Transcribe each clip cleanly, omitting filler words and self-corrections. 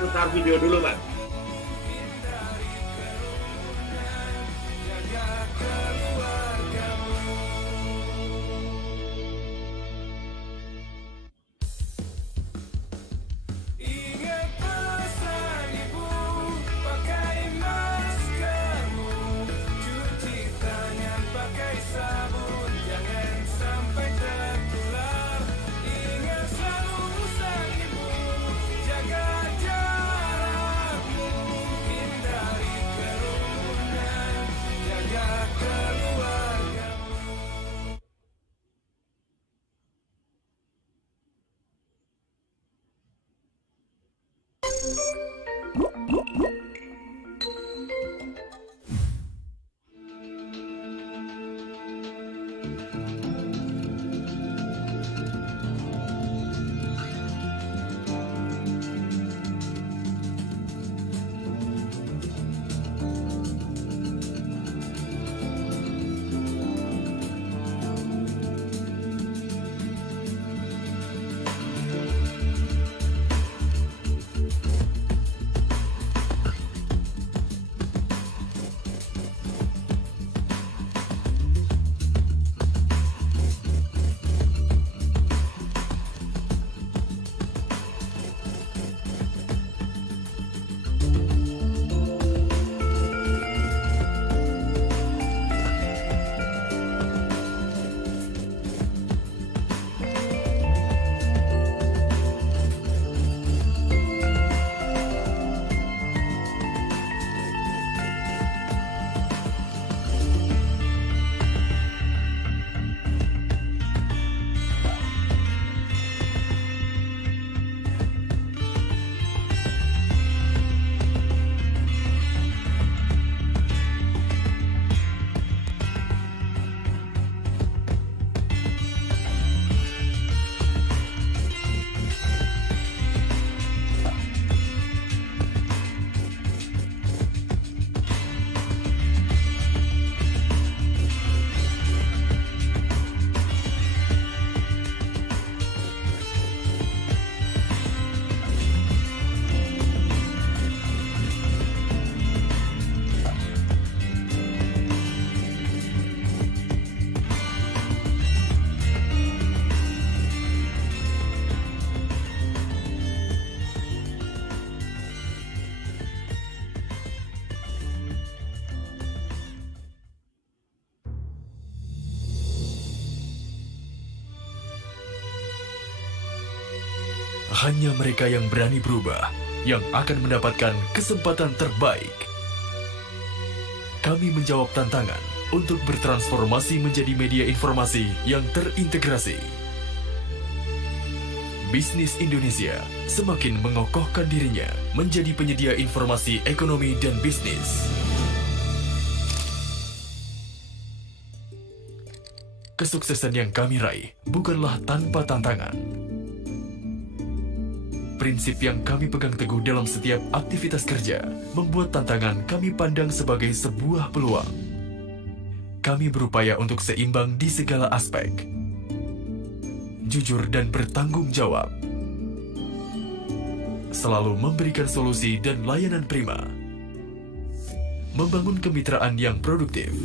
putar video dulu, Mas. Hanya mereka yang berani berubah yang akan mendapatkan kesempatan terbaik. Kami menjawab tantangan untuk bertransformasi menjadi media informasi yang terintegrasi. Bisnis Indonesia semakin mengokohkan dirinya menjadi penyedia informasi ekonomi dan bisnis. Kesuksesan yang kami raih bukanlah tanpa tantangan. Prinsip yang kami pegang teguh dalam setiap aktivitas kerja membuat tantangan kami pandang sebagai sebuah peluang. Kami berupaya untuk seimbang di segala aspek, jujur dan bertanggung jawab, selalu memberikan solusi dan layanan prima, membangun kemitraan yang produktif,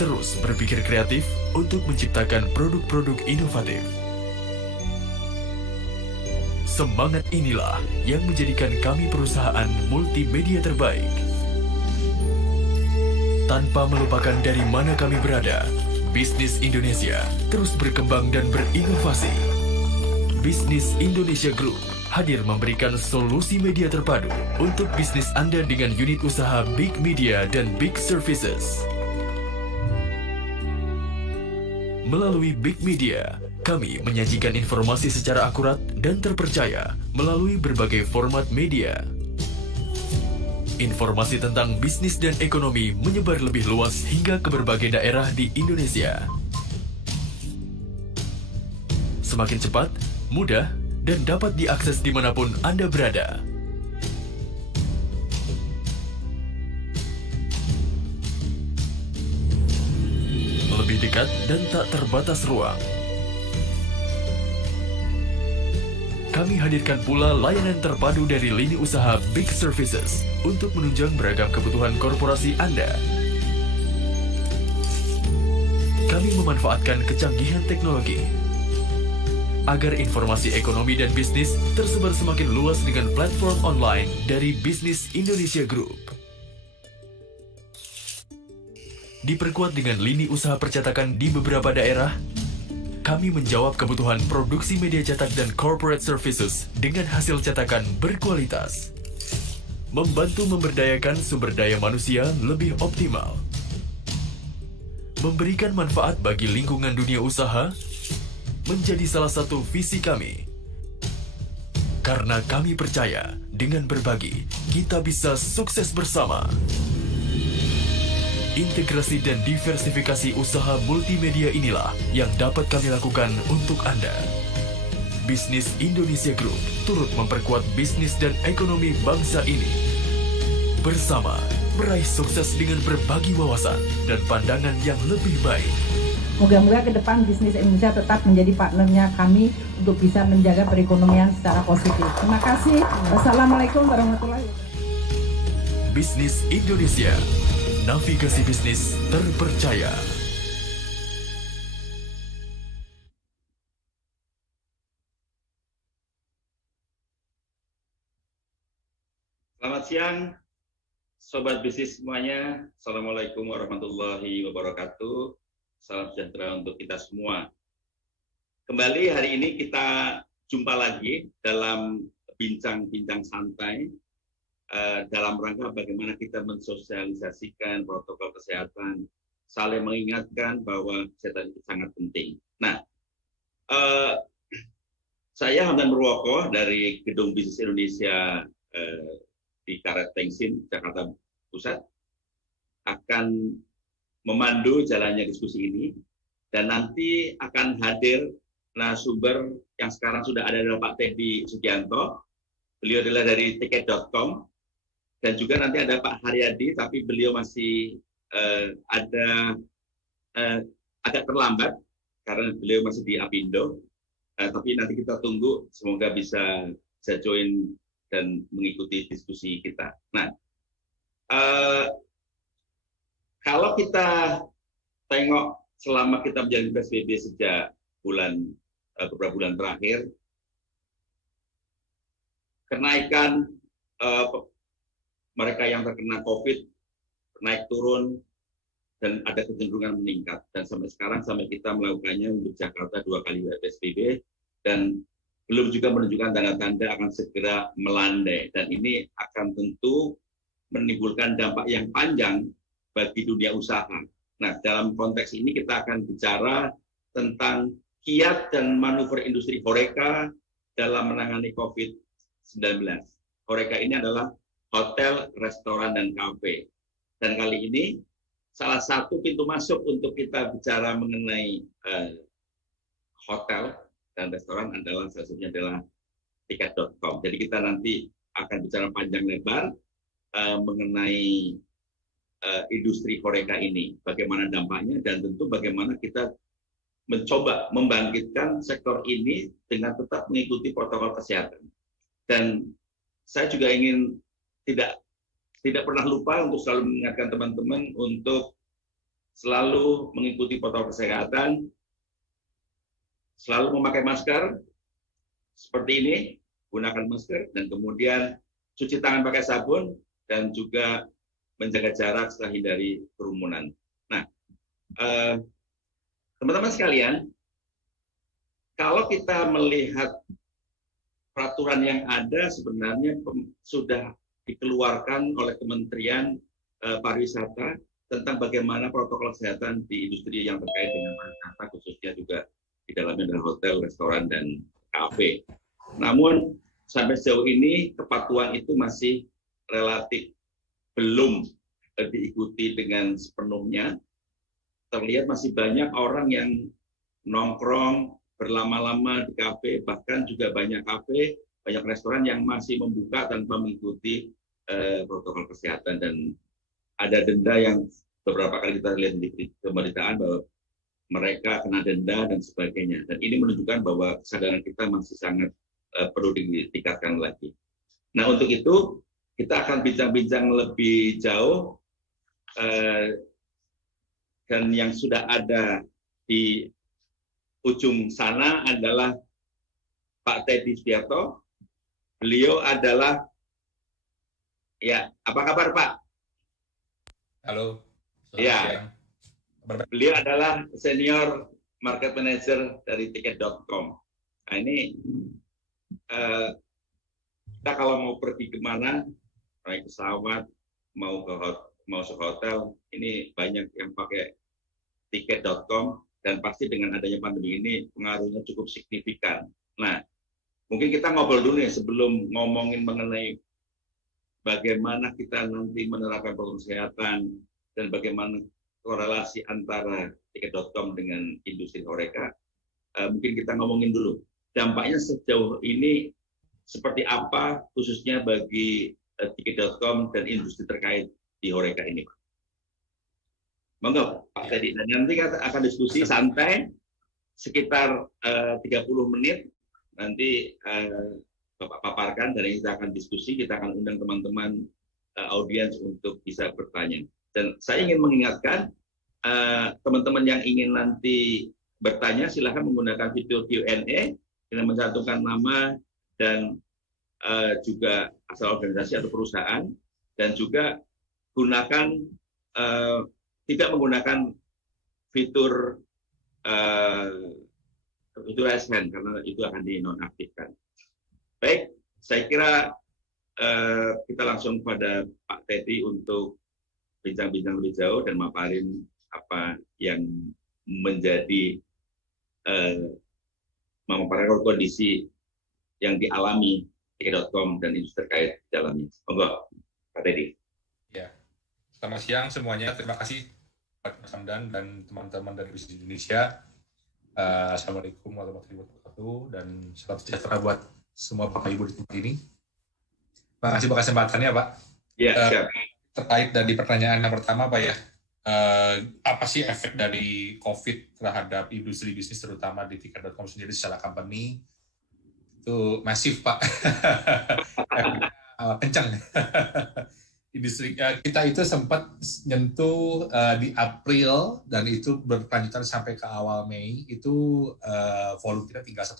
terus berpikir kreatif untuk menciptakan produk-produk inovatif. Semangat inilah yang menjadikan kami perusahaan multimedia terbaik. Tanpa melupakan dari mana kami berada, Bisnis Indonesia terus berkembang dan berinovasi. Bisnis Indonesia Group hadir memberikan solusi media terpadu untuk bisnis Anda dengan unit usaha Big Media dan Big Services. Melalui Big Media, kami menyajikan informasi secara akurat dan terpercaya melalui berbagai format media. Informasi tentang bisnis dan ekonomi menyebar lebih luas hingga ke berbagai daerah di Indonesia. Semakin cepat, mudah, dan dapat diakses dimanapun Anda berada. Lebih dekat dan tak terbatas ruang. Kami hadirkan pula layanan terpadu dari lini usaha Big Services untuk menunjang beragam kebutuhan korporasi Anda. Kami memanfaatkan kecanggihan teknologi agar informasi ekonomi dan bisnis tersebar semakin luas dengan platform online dari Bisnis Indonesia Group. Diperkuat dengan lini usaha percetakan di beberapa daerah, kami menjawab kebutuhan produksi media cetak dan corporate services dengan hasil cetakan berkualitas. Membantu memberdayakan sumber daya manusia lebih optimal. Memberikan manfaat bagi lingkungan dunia usaha menjadi salah satu visi kami. Karena kami percaya dengan berbagi, kita bisa sukses bersama. Integrasi dan diversifikasi usaha multimedia inilah yang dapat kami lakukan untuk Anda. Bisnis Indonesia Group turut memperkuat bisnis dan ekonomi bangsa ini. Bersama, meraih sukses dengan berbagi wawasan dan pandangan yang lebih baik. Moga-moga ke depan Bisnis Indonesia tetap menjadi partnernya kami untuk bisa menjaga perekonomian secara positif. Terima kasih. Wassalamualaikum warahmatullahi wabarakatuh. Bisnis Indonesia, navigasi bisnis terpercaya. Selamat siang, Sobat Bisnis semuanya. Assalamualaikum warahmatullahi wabarakatuh. Salam sejahtera untuk kita semua. Kembali hari ini kita jumpa lagi dalam bincang-bincang santai dalam rangka bagaimana kita mensosialisasikan protokol kesehatan, saling mengingatkan bahwa kesehatan itu sangat penting. Nah, saya Hamdan Purwoko dari Gedung Bisnis Indonesia di Karet Tengsin, Jakarta Pusat, akan memandu jalannya diskusi ini, dan nanti akan hadir narasumber yang sekarang sudah ada adalah Pak Teddy Sugianto. Beliau adalah dari tiket.com, dan juga nanti ada Pak Haryadi, tapi beliau masih agak terlambat karena beliau masih di Apindo. Tapi nanti kita tunggu, semoga bisa join dan mengikuti diskusi kita. Nah, kalau kita tengok selama kita menjalani PSBB sejak beberapa bulan terakhir, kenaikan mereka yang terkena COVID naik turun dan ada kecenderungan meningkat, dan sampai sekarang kita melakukannya untuk Jakarta 2 kali PSBB dan belum juga menunjukkan tanda-tanda akan segera melandai, dan ini akan tentu menimbulkan dampak yang panjang bagi dunia usaha. Nah, dalam konteks ini kita akan bicara tentang kiat dan manuver industri HoReCa dalam menangani COVID-19. HoReCa ini adalah hotel, restoran, dan kafe. Dan kali ini salah satu pintu masuk untuk kita bicara mengenai hotel dan restoran adalah salah satunya adalah tiket.com. Jadi kita nanti akan bicara panjang lebar mengenai industri HoReCa ini, bagaimana dampaknya, dan tentu bagaimana kita mencoba membangkitkan sektor ini dengan tetap mengikuti protokol kesehatan. Dan saya juga ingin tidak pernah lupa untuk selalu mengingatkan teman-teman untuk selalu mengikuti protokol kesehatan, selalu memakai masker seperti ini, gunakan masker, dan kemudian cuci tangan pakai sabun, dan juga menjaga jarak setelah hindari kerumunan. Nah, teman-teman sekalian, kalau kita melihat peraturan yang ada sebenarnya sudah dikeluarkan oleh Kementerian Pariwisata tentang bagaimana protokol kesehatan di industri yang terkait dengan pariwisata, khususnya juga di dalamnya adalah hotel, restoran, dan kafe. Namun sampai sejauh ini kepatuhan itu masih relatif belum diikuti dengan sepenuhnya. Terlihat masih banyak orang yang nongkrong berlama-lama di kafe, bahkan juga banyak kafe, banyak restoran yang masih membuka tanpa mengikuti protokol kesehatan, dan ada denda yang beberapa kali kita lihat di pemberitaan bahwa mereka kena denda dan sebagainya. Dan ini menunjukkan bahwa kesadaran kita masih sangat perlu ditingkatkan lagi. Nah, untuk itu kita akan bincang-bincang lebih jauh, dan yang sudah ada di ujung sana adalah Pak Teddy Setiarto. Beliau adalah, ya, apa kabar Pak? Halo. Ya, beliau adalah senior market manager dari tiket.com. Nah, ini kita kalau mau pergi kemana, naik pesawat, mau ke hotel, ini banyak yang pakai tiket.com, dan pasti dengan adanya pandemi ini pengaruhnya cukup signifikan. Nah, mungkin kita ngobrol dulu nih sebelum ngomongin mengenai bagaimana kita nanti menerapkan protokol kesehatan dan bagaimana korelasi antara tiket.com dengan industri HoReCa. Mungkin kita ngomongin dulu dampaknya sejauh ini seperti apa khususnya bagi tiket.com dan industri terkait di HoReCa ini, Pak. Monggo, Pak Teddy. Dan nanti kita akan diskusi santai sekitar 30 menit. Nanti Bapak paparkan, dan kita akan diskusi, kita akan undang teman-teman audiens untuk bisa bertanya. Dan saya ingin mengingatkan teman-teman yang ingin nanti bertanya, silahkan menggunakan fitur Q&A dengan mencantumkan nama dan juga asal organisasi atau perusahaan, dan juga gunakan tidak menggunakan fitur raise hand karena itu akan dinonaktifkan. Baik, saya kira kita langsung pada Pak Teddy untuk bincang-bincang lebih jauh dan maparin apa yang menjadi memaparkan kondisi yang dialami tiket.com dan industri terkait di dalamnya. Monggo, Pak Teddy. Ya, selamat siang semuanya. Terima kasih Pak Samdan dan teman-teman dari Bisnis Indonesia. Assalamualaikum warahmatullahi wabarakatuh dan salam sejahtera buat semua Bapak Ibu di tempat ini. Terima kasih buat kesempatannya, Pak. Ya, siap. Terkait dari pertanyaan yang pertama, Pak ya, apa sih efek dari COVID terhadap industri bisnis terutama di tiket.com sendiri secara company? Itu masif, Pak. Kencang. Industri kita itu sempat nyentuh di April dan itu berkelanjutan sampai ke awal Mei, itu volume kita tinggal 1%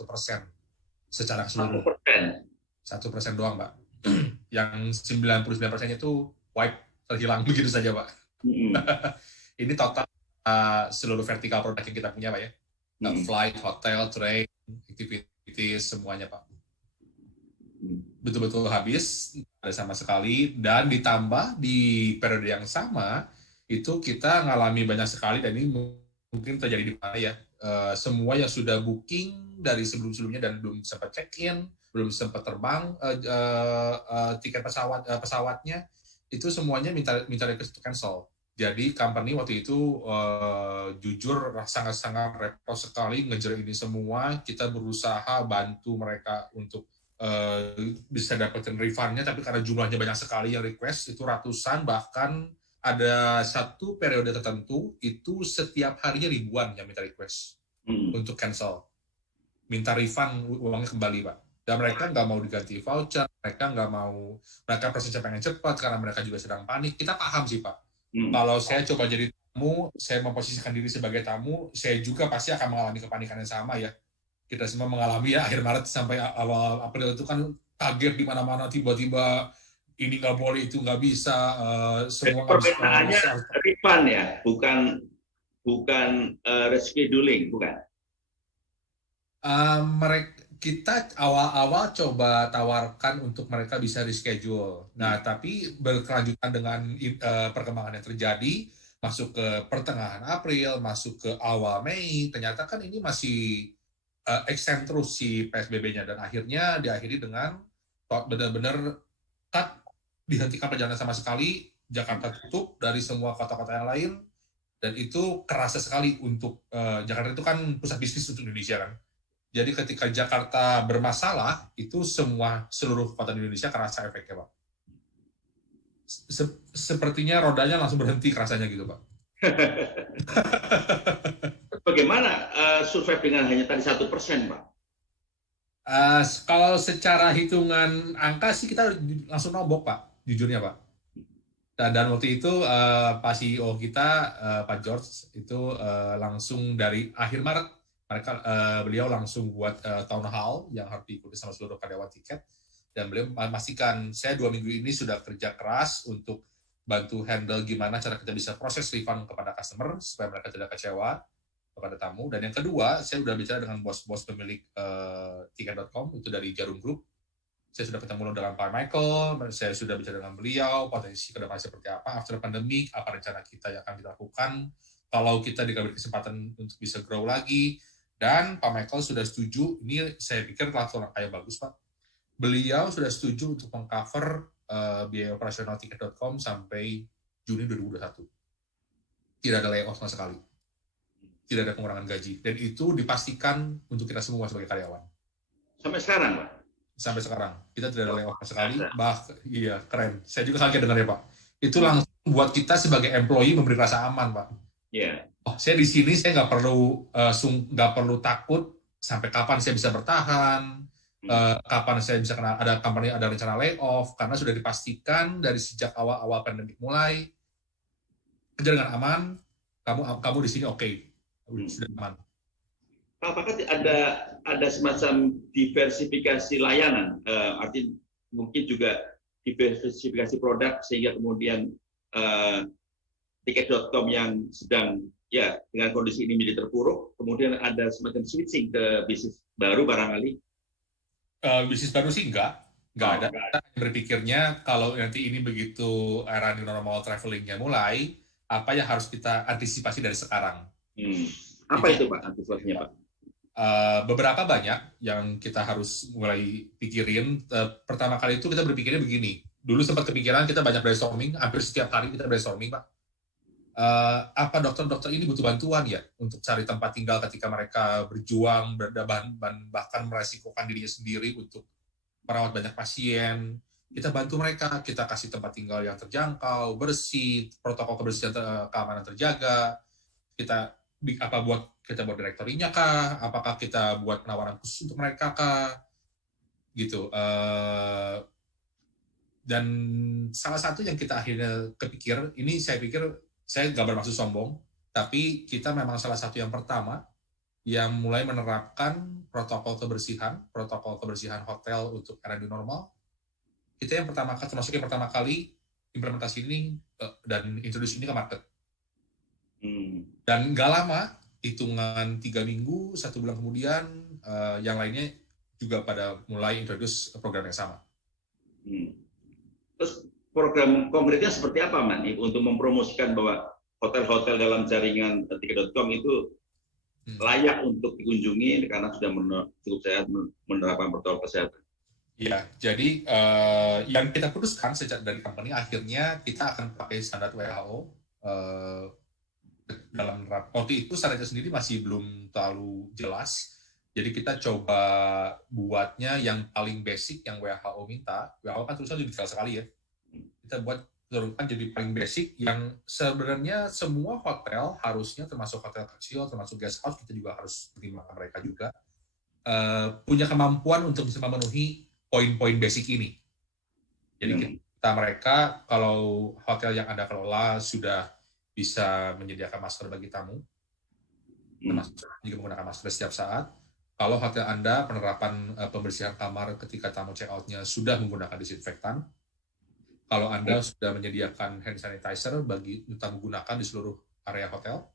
secara keseluruhan. 1% doang, Pak. Yang 99% itu wipe, terhilang begitu saja, Pak. Ini total seluruh vertikal produk yang kita punya, Pak ya. Flight, hotel, train, activities, semuanya, Pak. Betul-betul habis, ada sama sekali, dan ditambah di periode yang sama itu kita ngalami banyak sekali, dan ini mungkin terjadi di mana ya, semua yang sudah booking dari sebelum-sebelumnya dan belum sempat check-in, belum sempat terbang tiket pesawatnya itu semuanya minta request to cancel. Jadi company waktu itu jujur sangat-sangat repot sekali ngejar ini semua. Kita berusaha bantu mereka untuk bisa dapetin refund-nya, tapi karena jumlahnya banyak sekali yang request, itu ratusan, bahkan ada satu periode tertentu itu setiap harinya ribuan yang minta request untuk cancel, minta refund uangnya kembali, Pak. Dan mereka nggak mau diganti voucher, mereka prosesnya pengen cepat karena mereka juga sedang panik. Kita paham sih, Pak. Kalau saya coba jadi tamu, saya memposisikan diri sebagai tamu, saya juga pasti akan mengalami kepanikan yang sama ya. Kita semua mengalami ya, akhir Maret sampai awal April itu kan kaget di mana-mana, tiba-tiba ini nggak boleh, itu nggak bisa, semua perbedaannya refund ya, bukan rescheduling, bukan? Kita awal-awal coba tawarkan untuk mereka bisa reschedule. Nah, tapi berkelanjutan dengan perkembangan yang terjadi, masuk ke pertengahan April, masuk ke awal Mei, ternyata kan ini masih extend terus si PSBB-nya, dan akhirnya diakhiri dengan benar-benar cut, dihentikan perjalanan sama sekali, Jakarta tutup dari semua kota-kota yang lain, dan itu kerasa sekali untuk Jakarta itu kan pusat bisnis untuk Indonesia kan. Jadi ketika Jakarta bermasalah, itu seluruh kota di Indonesia kerasa efeknya, Pak. Sepertinya rodanya langsung berhenti kerasanya gitu, Pak. Bagaimana survive dengan hanya tadi 1%, Pak? Kalau secara hitungan angka sih kita langsung nombok Pak, jujurnya Pak. Dan waktu itu Pak CEO kita, Pak George, itu langsung dari akhir Maret, beliau langsung buat town hall yang harus diikuti sama seluruh karyawan tiket. Dan beliau memastikan, saya 2 minggu ini sudah kerja keras untuk bantu handle gimana cara kita bisa proses refund kepada customer, supaya mereka tidak kecewa kepada tamu. Dan yang kedua, saya sudah bicara dengan bos-bos pemilik tiket.com, itu dari Jarum Group. Saya sudah ketemu dengan Pak Michael, saya sudah bicara dengan beliau, potensi ke depan seperti apa, after pandemic, apa rencana kita yang akan kita lakukan, kalau kita dikasih kesempatan untuk bisa grow lagi. Dan Pak Michael sudah setuju, ini saya pikir langkah yang bagus Pak. Beliau sudah setuju untuk mengcover biaya operasional tiket.com sampai Juni 2021. Tidak ada layoff sama sekali. Tidak ada pengurangan gaji. Dan itu dipastikan untuk kita semua sebagai karyawan. Sampai sekarang, Pak? Sampai sekarang. Kita tidak ada layoff sama sekali. Iya, keren. Saya juga kaget dengar ya, Pak. Itu langsung buat kita sebagai employee memberi rasa aman, Pak. Iya. Oh, saya di sini saya nggak perlu takut sampai kapan saya bisa bertahan, kapan saya bisa kena ada company ada rencana layoff, karena sudah dipastikan dari sejak awal pandemi mulai kerja dengan aman, kamu di sini oke. Sudah aman. Apakah ada semacam diversifikasi layanan, artinya mungkin juga diversifikasi produk sehingga kemudian tiket.com yang sedang ya dengan kondisi ini menjadi terpuruk, kemudian ada semacam switching ke bisnis baru barangkali? Bisnis baru sih enggak ada. Kita berpikirnya kalau nanti ini begitu era new normal travelingnya mulai, apa yang harus kita antisipasi dari sekarang? Apa itu Pak antisipasinya Pak? Beberapa banyak yang kita harus mulai pikirin. Pertama kali itu kita berpikirnya begini. Dulu sempat kepikiran kita banyak brainstorming, hampir setiap hari kita brainstorming Pak. Apa dokter-dokter ini butuh bantuan ya untuk cari tempat tinggal ketika mereka berjuang, bahkan meresikokan dirinya sendiri untuk merawat banyak pasien. Kita bantu mereka, kita kasih tempat tinggal yang terjangkau, bersih, protokol kebersihan keamanan terjaga. Kita buat direktorinya kah? Apakah kita buat penawaran khusus untuk mereka kah? Gitu. Dan salah satu yang kita akhirnya kepikir, ini saya pikir saya nggak bermaksud sombong, tapi kita memang salah satu yang pertama yang mulai menerapkan protokol kebersihan hotel untuk era new normal. Kita yang pertama kali implementasi ini dan introduce ini ke market. Dan nggak lama, hitungan 3 minggu, 1 bulan kemudian, yang lainnya juga pada mulai introduce program yang sama. Terus program konkretnya seperti apa, Man, untuk mempromosikan bahwa hotel-hotel dalam jaringan tiket.com itu layak untuk dikunjungi karena sudah cukup sehat menerapkan protokol kesehatan? Ya, jadi yang kita putuskan sejak dari company akhirnya kita akan pakai standar WHO. Dalam waktu itu standarnya sendiri masih belum terlalu jelas. Jadi kita coba buatnya yang paling basic yang WHO minta. WHO kan tulisannya detail sekali ya. Kita buat turunkan jadi paling basic yang sebenarnya semua hotel harusnya, termasuk hotel kecil, termasuk guest house, kita juga harus pertimbangkan mereka juga punya kemampuan untuk bisa memenuhi poin-poin basic ini. Jadi kita mereka, kalau hotel yang Anda kelola sudah bisa menyediakan masker bagi tamu, termasuk juga menggunakan masker setiap saat. Kalau hotel Anda penerapan pembersihan kamar ketika tamu check out-nya sudah menggunakan disinfektan. Kalau Anda sudah menyediakan hand sanitizer bagi tamu gunakan di seluruh area hotel,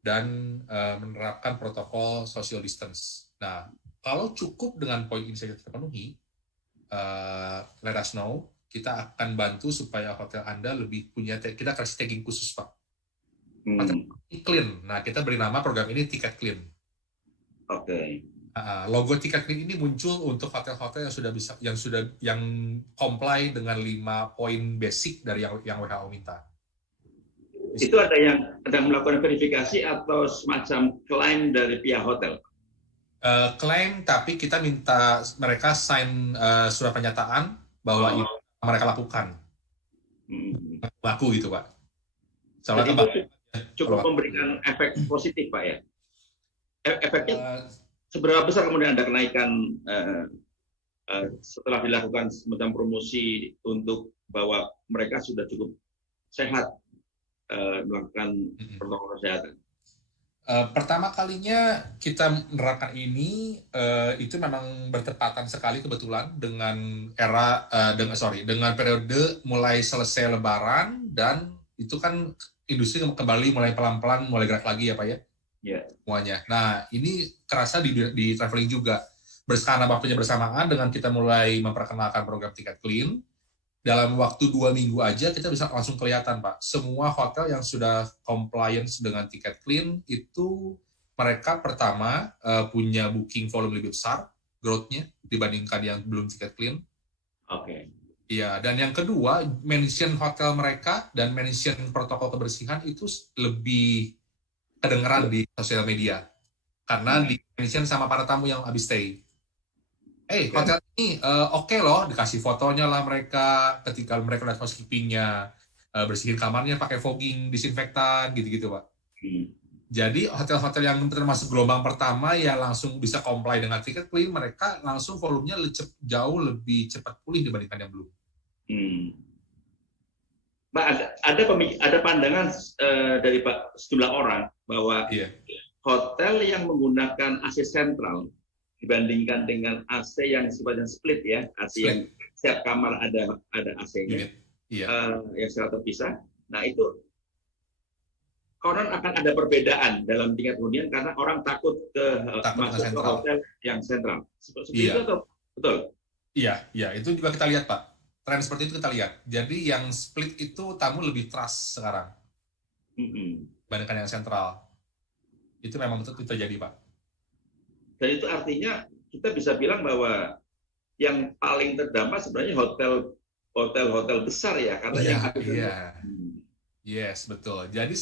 dan menerapkan protokol social distance. Nah, kalau cukup dengan poin ini saja terpenuhi, let us know. Kita akan bantu supaya hotel Anda lebih punya, kita kasih tagging khusus Pak. Clean. Nah, kita beri nama program ini Tiket Clean. Oke. Logo Tiket Clean ini muncul untuk hotel-hotel yang comply dengan 5 poin basic dari yang WHO minta. Itu ada yang melakukan verifikasi atau semacam klaim dari pihak hotel? Klaim, tapi kita minta mereka sign surat pernyataan bahwa itu mereka lakukan. Laku gitu Pak. Soalnya cukup memberikan efek positif Pak ya? Efeknya seberapa besar kemudian ada kenaikan setelah dilakukan semacam promosi untuk bahwa mereka sudah cukup sehat melakukan protokol kesehatan? Pertama kalinya kita menerapkan ini itu memang bertepatan sekali kebetulan dengan dengan periode mulai selesai Lebaran, dan itu kan industri kembali mulai pelan-pelan mulai gerak lagi ya Pak ya. Yeah. Semuanya. Nah, ini kerasa di traveling juga. Karena waktunya bersamaan dengan kita mulai memperkenalkan program Tiket Clean, dalam waktu 2 minggu aja kita bisa langsung kelihatan, Pak. Semua hotel yang sudah compliance dengan Tiket Clean itu mereka pertama punya booking volume lebih besar, growth-nya dibandingkan yang belum Tiket Clean. Oke. Iya, dan yang kedua, mention hotel mereka dan mention protokol kebersihan itu lebih kedengeran di sosial media. Karena di-mention sama para tamu yang habis stay. Hotel ini oke loh, dikasih fotonya lah mereka, ketika mereka lihat housekeeping-nya, bersihin kamarnya pakai fogging, disinfektan, gitu-gitu, Pak. Jadi hotel-hotel yang termasuk gelombang pertama yang langsung bisa comply dengan Tiket Clean, mereka langsung volumenya jauh lebih cepat pulih dibandingkan yang belum. Pak, ada pandangan dari Pak sejumlah orang bahwa hotel yang menggunakan AC sentral dibandingkan dengan AC yang sifatnya split ya, AC yang setiap kamar ada AC-nya, yang secara terpisah. Nah itu konon akan ada perbedaan dalam tingkat hunian karena orang takut masuk ke hotel yang sentral. Seperti itu atau betul? Iya, itu juga kita lihat Pak. Tren seperti itu kita lihat. Jadi yang split itu tamu lebih trust sekarang dibandingkan yang sentral. Itu memang betul terjadi Pak. Dan itu artinya kita bisa bilang bahwa yang paling terdampak sebenarnya hotel besar ya, karena yang Yes, betul. Jadi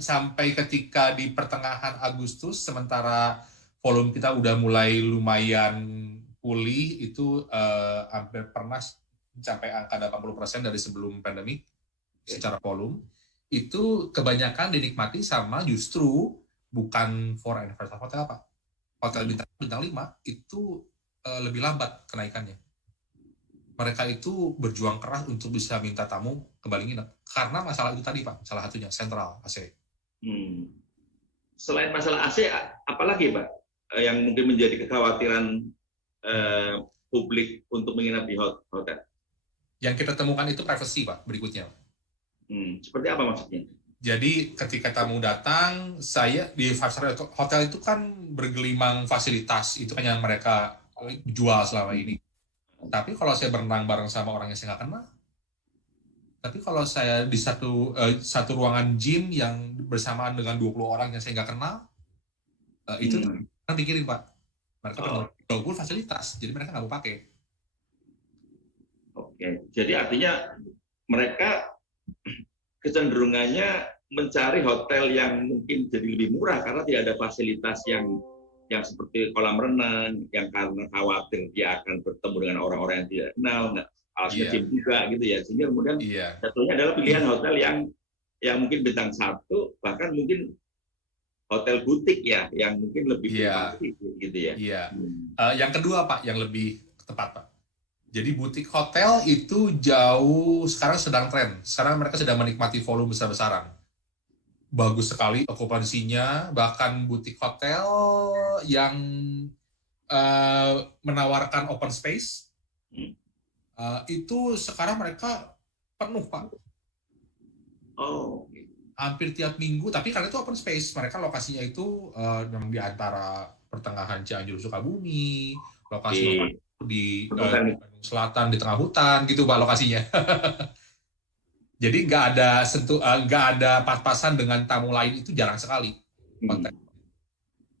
sampai ketika di pertengahan Agustus, sementara volume kita udah mulai lumayan pulih, itu hampir pernah mencapai angka 80% dari sebelum pandemi secara volume. Itu kebanyakan dinikmati sama justru bukan 4 anniversary hotel Pak. Hotel bintang 5 itu lebih lambat kenaikannya. Mereka itu berjuang keras untuk bisa minta tamu kembali nginep. Karena masalah itu tadi Pak, salah satunya sentral AC. Selain masalah AC, apalagi Pak yang mungkin menjadi kekhawatiran publik untuk menginap di hotel? Yang kita temukan itu privacy Pak, berikutnya. Seperti apa maksudnya? Jadi ketika tamu datang, saya di 5-star hotel itu kan bergelimang fasilitas, itu kan yang mereka jual selama ini. Tapi kalau saya berenang bareng sama orang yang saya nggak kenal, tapi kalau saya di satu ruangan gym yang bersamaan dengan 20 orang yang saya nggak kenal, itu kan pikirin Pak. Mereka penuh fasilitas, jadi mereka nggak mau pakai. Oke, jadi artinya mereka kecenderungannya mencari hotel yang mungkin jadi lebih murah karena tidak ada fasilitas yang seperti kolam renang, yang karena khawatir dia akan bertemu dengan orang-orang yang tidak kenal, alas gym juga gitu ya. Sehingga kemudian satunya adalah pilihan hotel yang mungkin bintang 1, bahkan mungkin hotel butik ya, yang mungkin lebih privasi gitu ya. Yang kedua Pak, yang lebih tepat Pak. Jadi butik hotel itu jauh sekarang sedang tren. Sekarang mereka sedang menikmati volume besar-besaran. Bagus sekali okupansinya, bahkan butik hotel yang menawarkan open space itu sekarang mereka penuh Pak. Hampir tiap minggu, tapi karena itu open space, mereka lokasinya itu di antara pertengahan Cianjur Sukabumi, lokasi di Bandung Selatan di tengah hutan gitu Pak lokasinya. Jadi nggak ada pas-pasan dengan tamu lain, itu jarang sekali.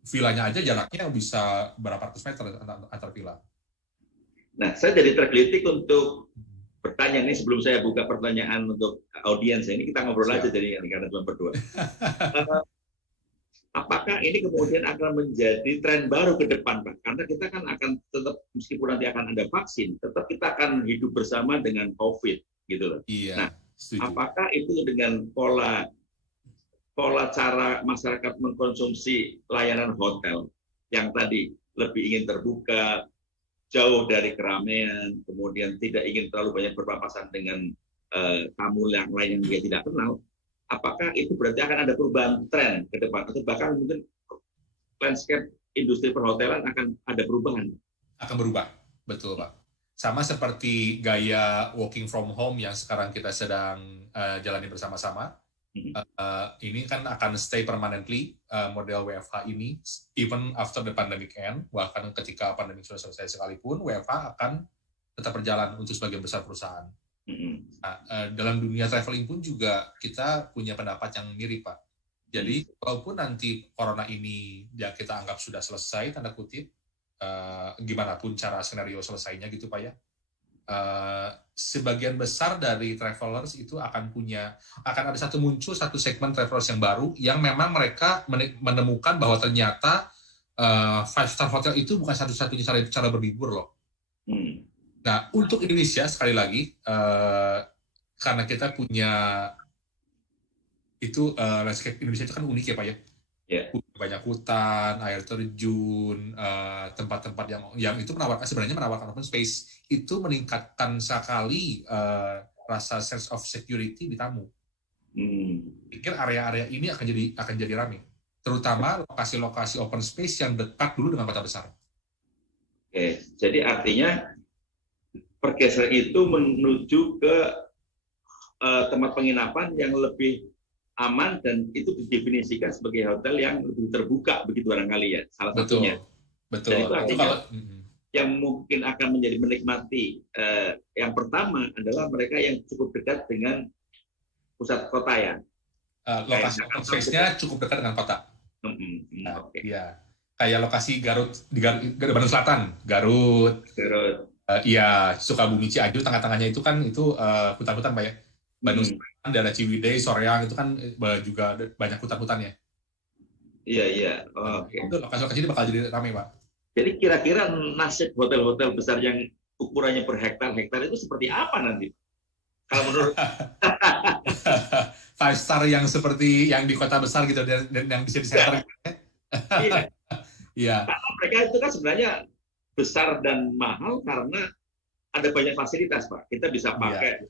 Villanya aja jaraknya bisa berapa ratus meter antar villa. Nah, saya jadi tergelitik untuk bertanya nih sebelum saya buka pertanyaan untuk audiens. Ini kita ngobrol aja jadi karena cuma berdua. Apakah ini kemudian akan menjadi tren baru ke depan, Pak? Karena kita kan akan tetap, meskipun nanti akan ada vaksin, tetap kita akan hidup bersama dengan COVID, gitu loh. Nah, apakah itu dengan pola cara masyarakat mengkonsumsi layanan hotel yang tadi lebih ingin terbuka, jauh dari keramaian, kemudian tidak ingin terlalu banyak berpapasan dengan tamu yang lain yang dia tidak kenal, apakah itu berarti akan ada perubahan tren ke depan, atau bahkan mungkin landscape industri perhotelan akan ada perubahan? Akan berubah, betul Pak. Sama seperti gaya working from home yang sekarang kita sedang jalani bersama-sama. Ini kan akan stay permanently, model WFH ini, even after the pandemic end, bahkan ketika pandemi sudah selesai sekalipun, WFH akan tetap berjalan untuk sebagian besar perusahaan. Nah, dalam dunia traveling pun juga kita punya pendapat yang mirip, Pak. Jadi, walaupun nanti corona ini ya kita anggap sudah selesai, tanda kutip, gimana pun cara skenario selesainya gitu, Pak ya, sebagian besar dari travelers itu akan ada muncul satu segmen travelers yang baru yang memang mereka menemukan bahwa ternyata 5-star hotel itu bukan satu-satunya cara berlibur loh. Nah, untuk Indonesia sekali lagi karena kita punya itu landscape Indonesia itu kan unik ya Pak ya. Banyak hutan, air terjun, tempat-tempat yang itu sebenarnya menawarkan open space, itu meningkatkan sekali rasa sense of security di tamu. Pikir area-area ini akan jadi ramai, terutama lokasi-lokasi open space yang dekat dulu dengan kota besar. Oke, jadi artinya pergeseran itu menuju ke tempat penginapan yang lebih aman, dan itu didefinisikan sebagai hotel yang lebih terbuka begitu barangkali ya, salah satunya. Betul. Dan itu artinya yang mungkin akan menjadi menikmati yang pertama adalah mereka yang cukup dekat dengan pusat kota ya. Lokasi open space-nya cukup dekat dengan kota. Iya. Kayak lokasi Garut di Bandung Selatan, Garut. Iya, Sukabumi, Cianjur, tengah-tengahnya itu kan hutan-hutan Pak ya. Bandung Selatan, daerah Ciwidey, Soreang itu kan juga banyak hutan-hutannya. Iya. Oke. Itu lokasi-lokasi ini bakal jadi ramai, Pak. Jadi kira-kira nasib hotel-hotel besar yang ukurannya per hektar itu seperti apa nanti? Kalau menurut 5-star yang seperti yang di kota besar gitu, dan yang di center. Iya. Karena mereka itu kan sebenarnya besar dan mahal karena ada banyak fasilitas, Pak. Kita bisa pakai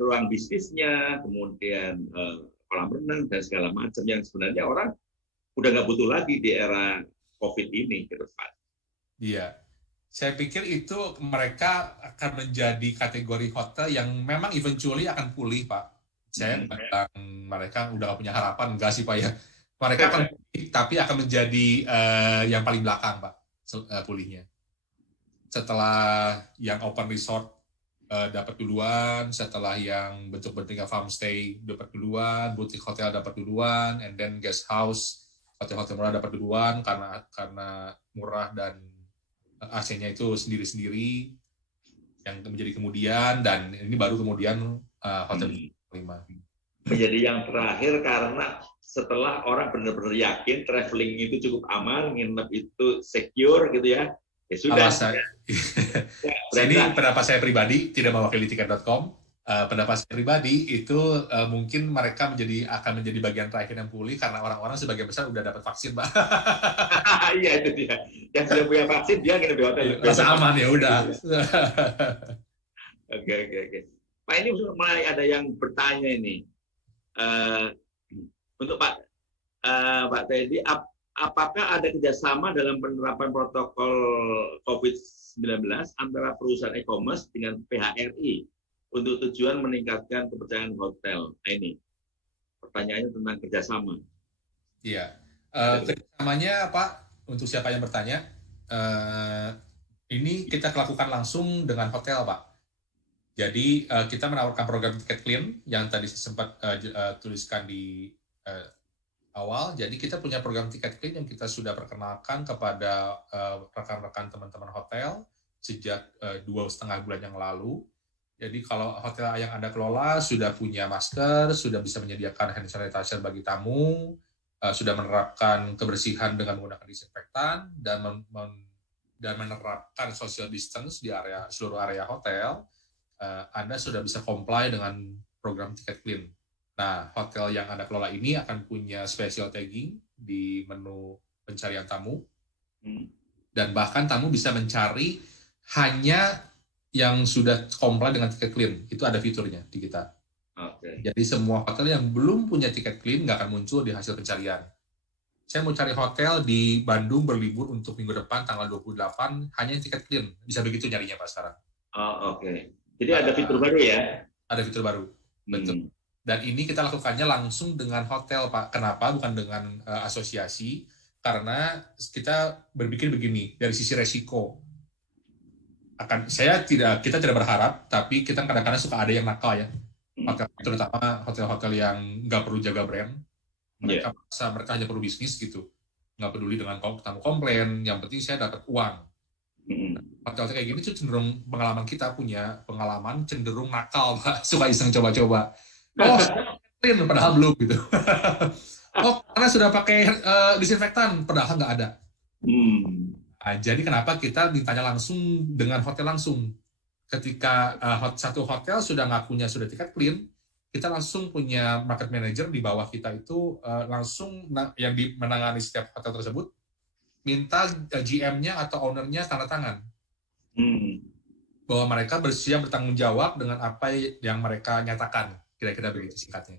ruang bisnisnya, kemudian kolam renang dan segala macam yang sebenarnya orang udah nggak butuh lagi di era COVID ini ke depan. Iya, saya pikir itu mereka akan menjadi kategori hotel yang memang eventually akan pulih, Pak. Saya mereka udah nggak punya harapan, enggak sih Pak ya. Mereka akan pulih, tapi akan menjadi yang paling belakang, Pak, pulihnya. Setelah yang open resort dapat duluan, setelah yang bentuk-bentuknya farmstay dapat duluan, boutique hotel dapat duluan, and then guest house, hotel-hotel murah dapat duluan karena murah dan AC-nya itu sendiri-sendiri yang menjadi kemudian, dan ini baru kemudian hotel kelima. Menjadi yang terakhir karena setelah orang benar-benar yakin traveling itu cukup aman, nginep itu secure gitu ya. Ya sudah. Ini pendapat saya pribadi, tidak mewakili tiket.com. Pendapat saya pribadi itu mungkin mereka akan menjadi bagian terakhir yang pulih karena orang-orang sebagian besar udah dapat vaksin, Pak. Iya itu dia. Yang sudah punya vaksin dia nginep di hotel. Rasa aman ya udah. Oke. Pak, ini mulai ada yang bertanya ini. Untuk Pak Teddy, apakah ada kerjasama dalam penerapan protokol COVID-19 antara perusahaan e-commerce dengan PHRI untuk tujuan meningkatkan kepercayaan hotel? Nah, ini pertanyaannya tentang kerjasama. Iya, kerjasamanya Pak, untuk siapa yang bertanya, ini kita lakukan langsung dengan hotel, Pak. Jadi kita menawarkan program tiket clean yang tadi saya sempat tuliskan di awal. Jadi kita punya program tiket clean yang kita sudah perkenalkan kepada rekan-rekan teman-teman hotel sejak 2,5 bulan yang lalu. Jadi kalau hotel yang Anda kelola sudah punya masker, sudah bisa menyediakan hand sanitizer bagi tamu, sudah menerapkan kebersihan dengan menggunakan disinfektan, dan menerapkan social distance di seluruh area hotel, Anda sudah bisa comply dengan program tiket clean. Nah, hotel yang Anda kelola ini akan punya special tagging di menu pencarian tamu, dan bahkan tamu bisa mencari hanya yang sudah comply dengan tiket clean. Itu ada fiturnya di kita. Jadi semua hotel yang belum punya tiket clean nggak akan muncul di hasil pencarian. Saya mau cari hotel di Bandung berlibur untuk minggu depan tanggal 28, hanya yang tiket clean. Bisa begitu nyarinya Pak sekarang. Jadi ada fitur baru ya? Ada fitur baru, betul. Dan ini kita lakukannya langsung dengan hotel, Pak. Kenapa? Bukan dengan asosiasi. Karena kita berpikir begini, dari sisi resiko. Kita tidak berharap, tapi kita kadang-kadang suka ada yang nakal ya. Hotel, terutama hotel-hotel yang nggak perlu jaga brand. Mereka hanya perlu bisnis gitu. Nggak peduli dengan tamu komplain, yang penting saya dapat uang. Hotel kayak gini tuh cenderung, pengalaman kita punya pengalaman cenderung nakal, Pak. Suka iseng coba-coba. Oh, clean padahal belum gitu. Oh, karena sudah pakai disinfektan padahal nggak ada. Nah, jadi kenapa kita mintanya langsung dengan hotel langsung? Ketika satu hotel sudah ngakunya sudah tiket clean, kita langsung punya market manager di bawah kita itu langsung yang menangani setiap hotel tersebut minta GM-nya atau owner-nya tanda tangan. Bahwa mereka bersiap bertanggung jawab dengan apa yang mereka nyatakan. Kira-kira begitu singkatnya.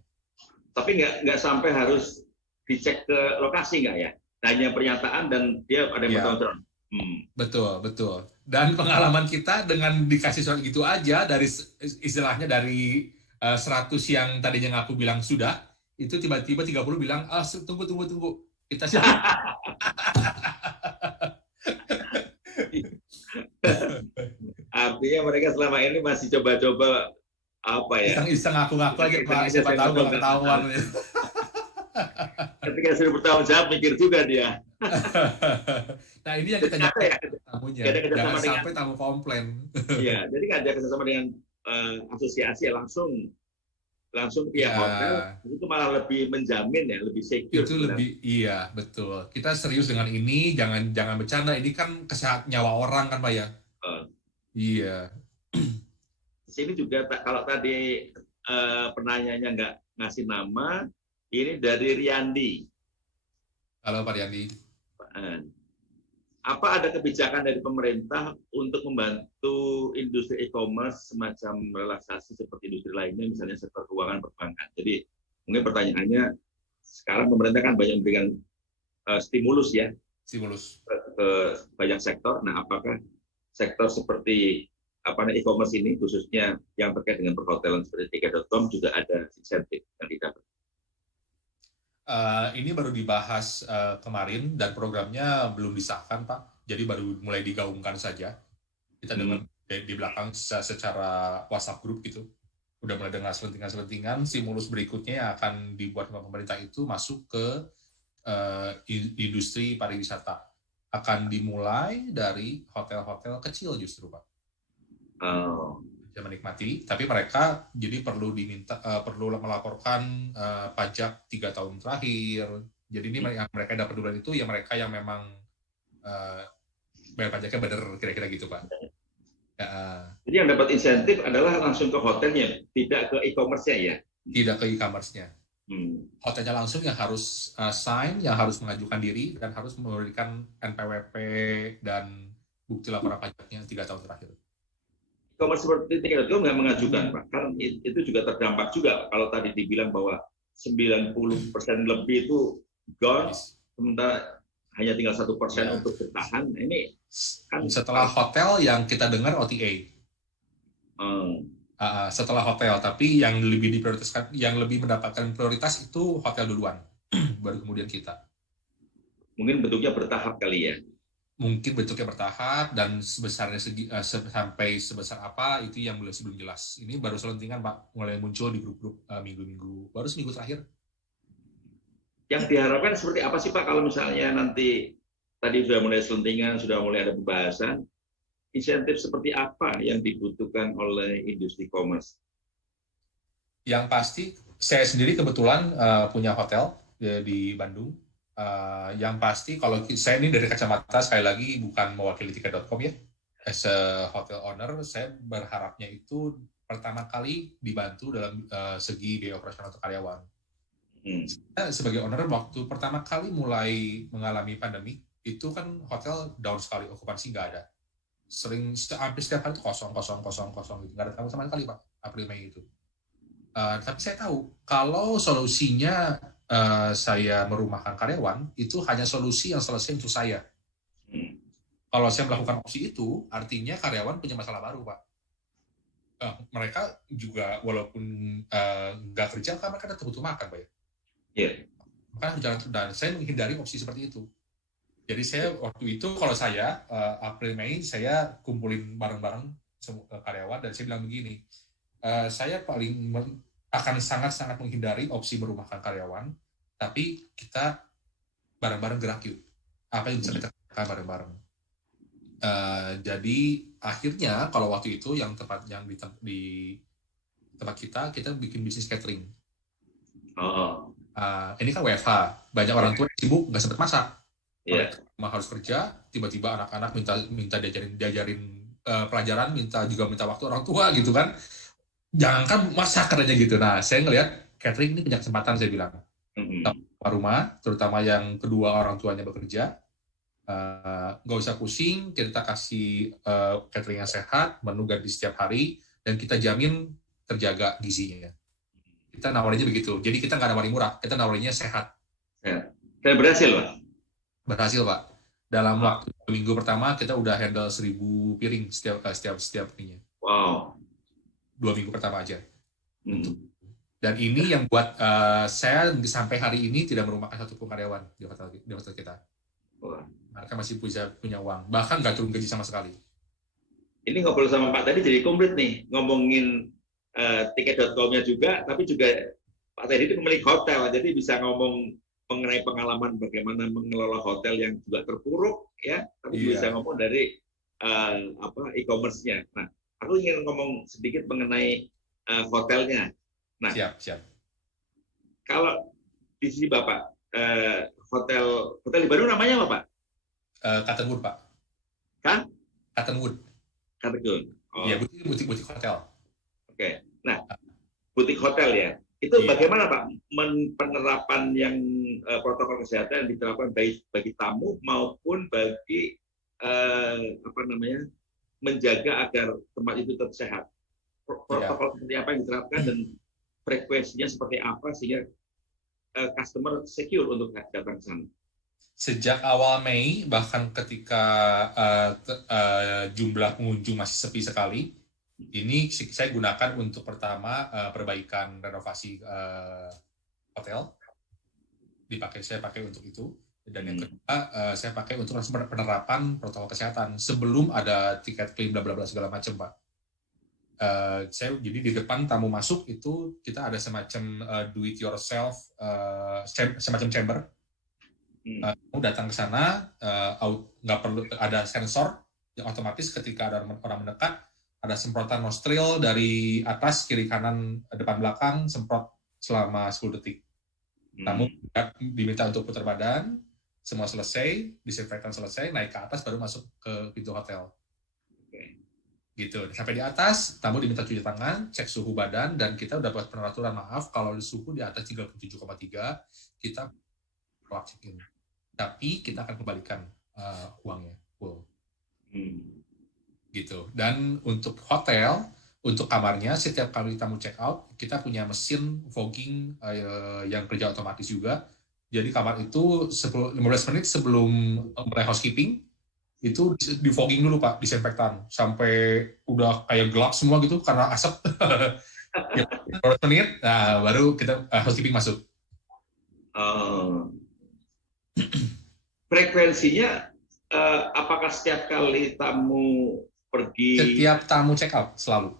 Tapi nggak sampai harus dicek ke lokasi nggak ya? Hanya pernyataan dan dia ada yang bertanggung jawab. Betul. Dan pengalaman kita dengan dikasih surat gitu aja, dari istilahnya dari 100 yang tadinya aku bilang sudah, itu tiba-tiba 30 bilang, tunggu. Kita siap. Artinya mereka selama ini masih coba-coba apa ya? Iseng ngaku-ngaku aja, Pak. Siapa tahu nggak ketahuan. Ketika sudah bertanggung jawab, mikir juga dia. Nah, ini yang kita jaga tamunya. Jangan sampai tamu komplain. Iya, jadi nggak ada kerjasama dengan asosiasi langsung pihak hotel, itu malah lebih menjamin ya, lebih secure. Itu lebih, iya betul. Kita serius dengan ini, jangan bercanda. Ini kan kesehatan nyawa orang kan Pak ya. Iya. Sini juga kalau tadi penanyanya nggak ngasih nama, ini dari Riyandi. Halo Pak Riyandi. Apa ada kebijakan dari pemerintah untuk membantu industri e-commerce semacam relaksasi seperti industri lainnya, misalnya sektor keuangan, perbankan? Jadi mungkin pertanyaannya, sekarang pemerintah kan banyak memberikan stimulus ya, ke banyak sektor. Nah, apakah sektor seperti e-commerce ini, khususnya yang terkait dengan perhotelan seperti tiket.com, juga ada insentif yang didapat? Ini baru dibahas kemarin dan programnya belum disahkan, Pak. Jadi baru mulai digaungkan saja. Kita dengar di belakang secara WhatsApp group gitu. Udah mulai dengar selentingan-selentingan, stimulus berikutnya yang akan dibuat oleh pemerintah itu masuk ke industri pariwisata. Akan dimulai dari hotel-hotel kecil justru, Pak. Bisa menikmati, tapi mereka jadi perlu melaporkan pajak 3 tahun terakhir. Jadi ini yang mereka dapat duluan itu ya mereka yang memang bayar pajaknya benar, kira-kira gitu Pak. Jadi yang dapat insentif adalah langsung ke hotelnya, tidak ke e-commerce-nya ya? Tidak ke e-commerce-nya. Hotelnya langsung yang harus sign, yang harus mengajukan diri dan harus memberikan NPWP dan bukti laporan pajaknya 3 tahun terakhir. E-commerce seperti tiket.com nggak mengajukan, Pak. Karena itu juga terdampak juga. Kalau tadi dibilang bahwa 90% lebih itu gone, sementara hanya tinggal 1% untuk bertahan. Ini kan setelah hotel yang kita dengar OTA. Setelah hotel, tapi yang lebih diprioritaskan, yang lebih mendapatkan prioritas itu hotel duluan, baru kemudian kita. Mungkin bentuknya bertahap kali ya. Mungkin bentuknya bertahap dan sebesarnya sampai sebesar apa itu yang belum jelas. Ini baru selentingan Pak, mulai muncul di grup-grup minggu-minggu, baru seminggu terakhir. Yang diharapkan seperti apa sih Pak kalau misalnya nanti tadi sudah mulai selentingan, sudah mulai ada pembahasan, insentif seperti apa yang dibutuhkan oleh industri commerce? Yang pasti saya sendiri kebetulan punya hotel di Bandung. Yang pasti kalau saya ini dari kacamata sekali lagi bukan mewakili tiket.com ya, as a hotel owner saya berharapnya itu pertama kali dibantu dalam segi biaya operasional untuk karyawan. Hmm. Sebagai owner, waktu pertama kali mulai mengalami pandemi, itu kan hotel down sekali, okupansi nggak ada. Hampir setiap hari itu kosong gitu. Nggak ada tamu sama sekali, Pak, April Mei itu. Tapi saya tahu, kalau solusinya saya merumahkan karyawan, itu hanya solusi yang selesai untuk saya. Kalau saya melakukan opsi itu, artinya karyawan punya masalah baru, Pak. Mereka juga, walaupun nggak kerja, kan mereka tetap butuh makan, Pak. Yeah. Maka jalan, dan saya menghindari opsi seperti itu. Jadi saya waktu itu, kalau saya, April Mei, saya kumpulin bareng-bareng karyawan, dan saya bilang begini, saya akan sangat-sangat menghindari opsi merumahkan karyawan, tapi kita bareng-bareng gerak yuk. Apa yang bisa kita lakukan bareng-bareng. Jadi akhirnya kalau waktu itu yang di tempat kita bikin bisnis catering. Ini kan WFH, banyak orang tua sibuk nggak sempat masak. Harus kerja, tiba-tiba anak-anak minta diajarin pelajaran, minta waktu orang tua gitu kan. Jangankan masak katanya gitu. Nah, saya ngelihat catering ini punya kesempatan, saya bilang. Rumah, terutama yang kedua orang tuanya bekerja, nggak usah pusing, kita kasih catering yang sehat, menu ganti setiap hari, dan kita jamin terjaga gizinya. Kita nawarinnya begitu. Jadi kita nggak nawarin murah, kita nawarinnya sehat. Dan berhasil, Pak? Berhasil, Pak. Dalam waktu minggu pertama, kita udah handle 1.000 piring setiap harinya. Wow. 2 minggu pertama aja. Dan ini yang buat saya sampai hari ini tidak merumahkan satupun karyawan di hotel kita. Mereka masih punya uang, bahkan nggak turun gaji sama sekali. Ini ngobrol sama Pak tadi jadi komplit nih, ngomongin tiket.com-nya juga, tapi juga Pak Teddy itu pemilik hotel, jadi bisa ngomong mengenai pengalaman bagaimana mengelola hotel yang juga terpuruk, ya, tapi bisa ngomong dari e-commerce-nya. Nah, aku ingin ngomong sedikit mengenai hotelnya. Nah, siap. Kalau di sini Bapak, hotel di Bandung namanya apa, Pak? Cottonwood, Pak. Kan? Cottonwood. Iya, butik hotel. Oke. Nah, butik hotel ya. Itu bagaimana Pak penerapan yang protokol kesehatan yang diterapkan bagi tamu maupun bagi menjaga agar tempat itu tetap sehat. Protokol seperti apa yang diterapkan dan frekuensinya seperti apa sehingga customer secure untuk datang ke sana. Sejak awal Mei, bahkan ketika jumlah pengunjung masih sepi sekali, ini saya gunakan untuk pertama perbaikan renovasi hotel. Saya pakai untuk itu. Dan yang kedua, saya pakai untuk penerapan protokol kesehatan sebelum ada tiket klaim bla bla bla segala macam, Pak. Jadi di depan tamu masuk itu kita ada semacam do it yourself, semacam chamber. Kamu datang ke sana, nggak perlu ada sensor yang otomatis ketika ada orang mendekat, ada semprotan nostril dari atas, kiri, kanan, depan, belakang, semprot selama 10 detik. Tamu diminta untuk putar badan, semua selesai, disinfektan selesai, naik ke atas baru masuk ke pintu hotel. Gitu. Sampai di atas, tamu diminta cuci tangan, cek suhu badan, dan kita udah buat peraturan, maaf, kalau suhu di atas 37,3, kita check-in. Tapi kita akan kembalikan uangnya full. Gitu. Dan untuk hotel, untuk kamarnya, setiap kali tamu check out, kita punya mesin fogging yang kerja otomatis juga. Jadi kamar itu 15 menit sebelum mulai housekeeping, itu di fogging dulu, Pak, disinfektan. Sampai udah kayak gelap semua gitu karena asap. 15 menit, nah baru kita housekeeping masuk. Frekuensinya, apakah setiap kali tamu pergi? Setiap tamu check out, selalu.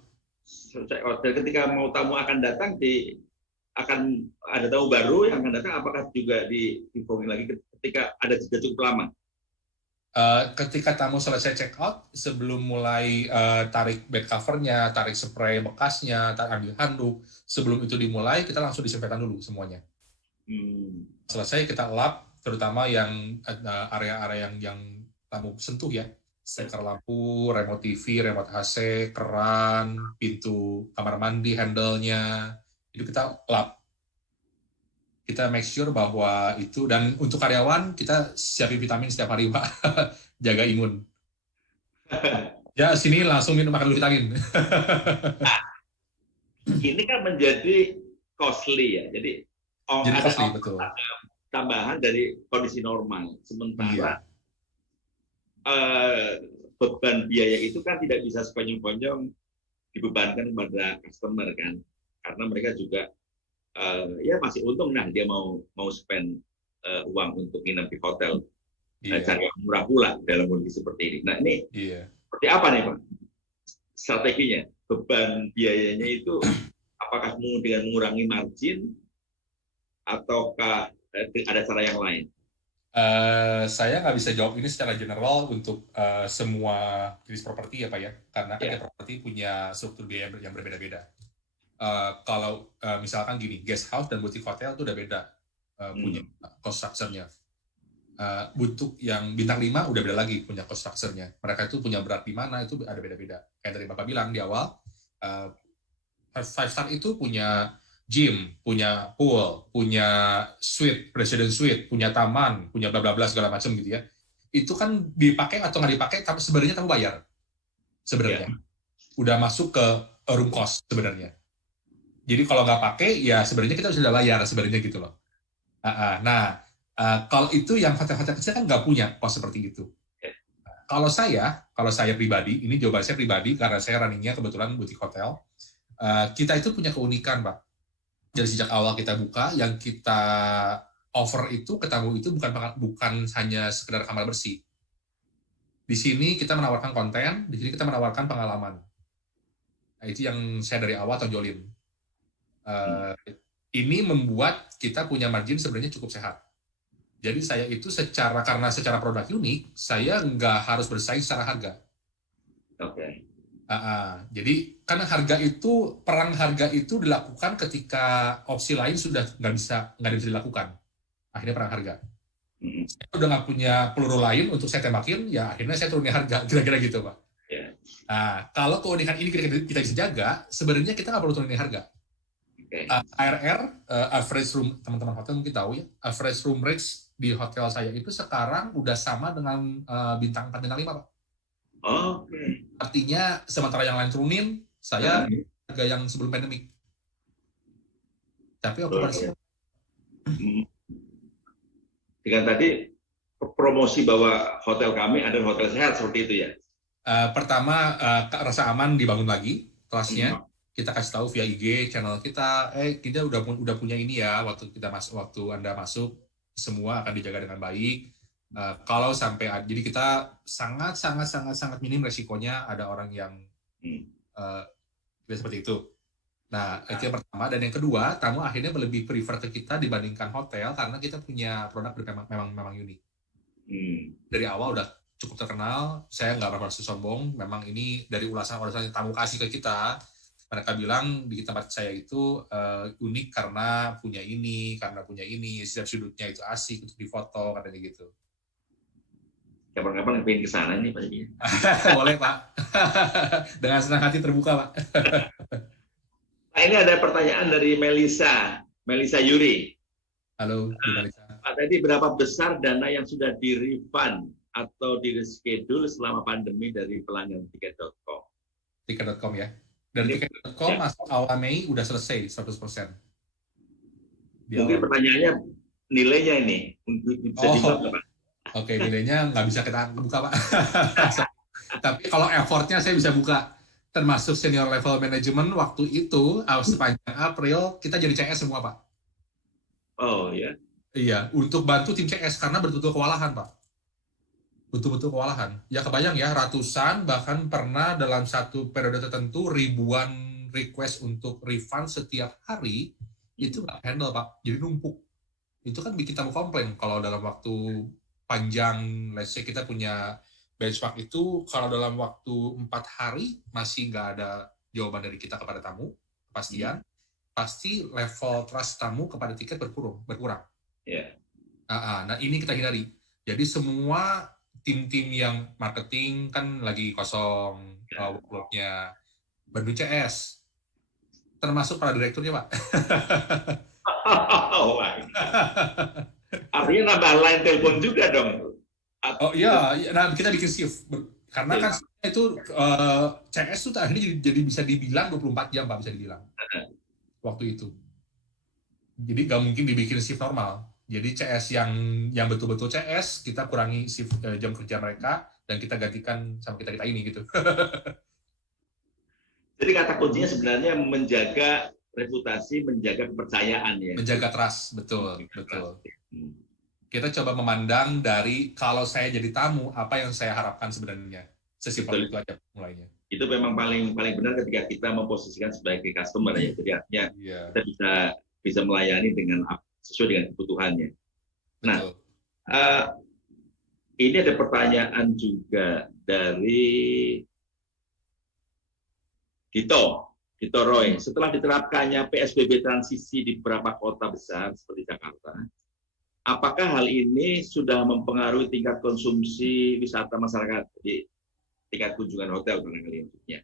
Dan ketika mau tamu akan datang, akan ada tamu baru yang akan datang, apakah juga di-fogging lagi ketika ada jeda cukup lama? Ketika tamu selesai check out, sebelum mulai tarik bed cover-nya, tarik spray bekasnya, ambil handuk, sebelum itu dimulai, kita langsung disinfektan dulu semuanya. Selesai kita lap, terutama yang area-area yang tamu sentuh ya, steker lampu, remote TV, remote AC, keran, pintu kamar mandi, handle-nya, itu kita lap. Kita make sure bahwa itu, dan untuk karyawan kita siapin vitamin setiap hari, Pak. Jaga imun. Ya, sini langsung makan dulu vitamin. Ini kan menjadi costly ya. Jadi Jadi ada pasti, betul. tambahan dari kondisi normal. Sementara beban biaya itu kan tidak bisa sekonyong-konyong dibebankan kepada customer kan. Karena mereka juga ya masih untung, nah dia mau spend uang untuk nginep di hotel, cari yang murah pula dalam kondisi seperti ini. Nah ini seperti apa nih Pak strateginya? Beban biayanya itu apakah dengan mengurangi margin ataukah ada cara yang lain? Saya nggak bisa jawab ini secara general untuk semua jenis properti ya Pak ya, karena kan properti punya struktur biaya yang berbeda-beda. Kalau misalkan gini, guest house dan boutique hotel itu udah beda punya cost structure-nya. Untuk yang bintang 5 udah beda lagi punya cost structure-nya. Mereka itu punya berat di mana itu ada beda-beda. Kayak tadi Bapak bilang di awal, 5 star itu punya gym, punya pool, punya suite, president suite, punya taman, punya bla bla bla segala macam gitu ya. Itu kan dipakai atau nggak dipakai, tapi sebenarnya kamu bayar. Sebenarnya. Udah masuk ke room cost sebenarnya. Jadi kalau nggak pakai, ya sebenarnya kita sudah bayar sebenarnya gitu loh. Nah, kalau itu yang hotel-hotel kecil kan nggak punya cost seperti itu. Kalau saya pribadi, ini jawaban saya pribadi karena saya runningnya kebetulan boutique hotel, kita itu punya keunikan, Pak. Dari sejak awal kita buka, yang kita offer itu ke tamu itu bukan hanya sekedar kamar bersih. Di sini kita menawarkan konten, di sini kita menawarkan pengalaman. Nah, itu yang saya dari awal tonjolin. Ini membuat kita punya margin sebenarnya cukup sehat. Jadi saya itu karena secara produk unik, saya nggak harus bersaing secara harga. Oke. Jadi karena perang harga itu dilakukan ketika opsi lain sudah nggak bisa dilakukan. Akhirnya perang harga. Saya udah nggak punya peluru lain untuk saya tembakin, ya akhirnya saya turunin harga, kira-kira gitu, Pak. Kalau keunikan ini kita bisa jaga, sebenarnya kita nggak perlu turunin harga. ARR, average room, teman-teman hotel mungkin tahu ya, average room rates di hotel saya itu sekarang udah sama dengan bintang 4, bintang 5, Pak. Oke. Artinya sementara yang lain turunin, saya harga yang sebelum pandemik. Tapi okupansi. Dengan tadi promosi bahwa hotel kami adalah hotel sehat seperti itu ya. Pertama, rasa aman dibangun lagi kelasnya. Kita kasih tahu via IG channel kita, kita udah punya ini ya, waktu Anda masuk semua akan dijaga dengan baik. Kalau sampai jadi kita sangat minim resikonya ada orang yang seperti itu. Nah, itu yang pertama. Dan yang kedua, tamu akhirnya lebih prefer ke kita dibandingkan hotel karena kita punya produk memang unik. Dari awal udah cukup terkenal. Saya nggak bermaksud sombong. Memang ini dari ulasan yang tamu kasih ke kita. Mereka bilang di tempat saya itu unik karena punya ini, setiap sudutnya itu asik untuk difoto, katanya gitu. Kapan-kapan pengen ke sana nih Pak Jimmy. Boleh Pak. Dengan senang hati terbuka Pak. Nah, ini ada pertanyaan dari Melisa Yuri. Halo, Melisa. Pak tadi berapa besar dana yang sudah di-refund atau di-reschedule selama pandemi dari pelanggan tiket.com? Tiket.com ya. Dari tiket.com masuk awal Mei udah selesai 100%. Mungkin pertanyaannya nilainya ini bisa dibuka Pak. Oke, nilainya nggak bisa kita buka Pak. Tapi kalau effortnya saya bisa buka. Termasuk senior level management waktu itu sepanjang April kita jadi CS semua Pak. Oh ya. Iya, untuk bantu tim CS karena betul-betul kewalahan Pak. Betul-betul kewalahan. Ya kebayang ya, ratusan bahkan pernah dalam satu periode tertentu ribuan request untuk refund setiap hari itu nggak handle Pak. Jadi numpuk. Itu kan bikin tamu komplain kalau dalam waktu panjang, let's say kita punya benchmark itu kalau dalam waktu 4 hari masih nggak ada jawaban dari kita kepada tamu, kepastian, pasti level trust tamu kepada tiket berkurang. Yeah. Nah ini kita hindari. Jadi semua tim-tim yang marketing kan lagi kosong workload-nya. Bantu CS. Termasuk para direkturnya, Pak. Oh, artinya nambah line telepon juga dong. Oh iya, nah kita bikin shift. Karena kan itu CS itu akhirnya jadi bisa dibilang 24 jam, Pak, bisa dibilang. Waktu itu. Jadi nggak mungkin dibikin shift normal. Jadi CS yang betul-betul CS, kita kurangi shift jam kerja mereka, dan kita gantikan sama kita ini gitu. Jadi kata kuncinya sebenarnya menjaga reputasi, menjaga kepercayaan ya. Menjaga trust, betul. Kita coba memandang dari kalau saya jadi tamu, apa yang saya harapkan sebenarnya. Sesimpel itu aja mulainya. Itu memang paling benar ketika kita memposisikan sebagai customer ya. Jadi artinya kita bisa melayani dengan sesuai dengan kebutuhannya. Nah, ini ada pertanyaan juga dari Dito Roy. Setelah diterapkannya PSBB transisi di beberapa kota besar seperti Jakarta, apakah hal ini sudah mempengaruhi tingkat konsumsi wisata masyarakat, di tingkat kunjungan hotel barangkali maksudnya?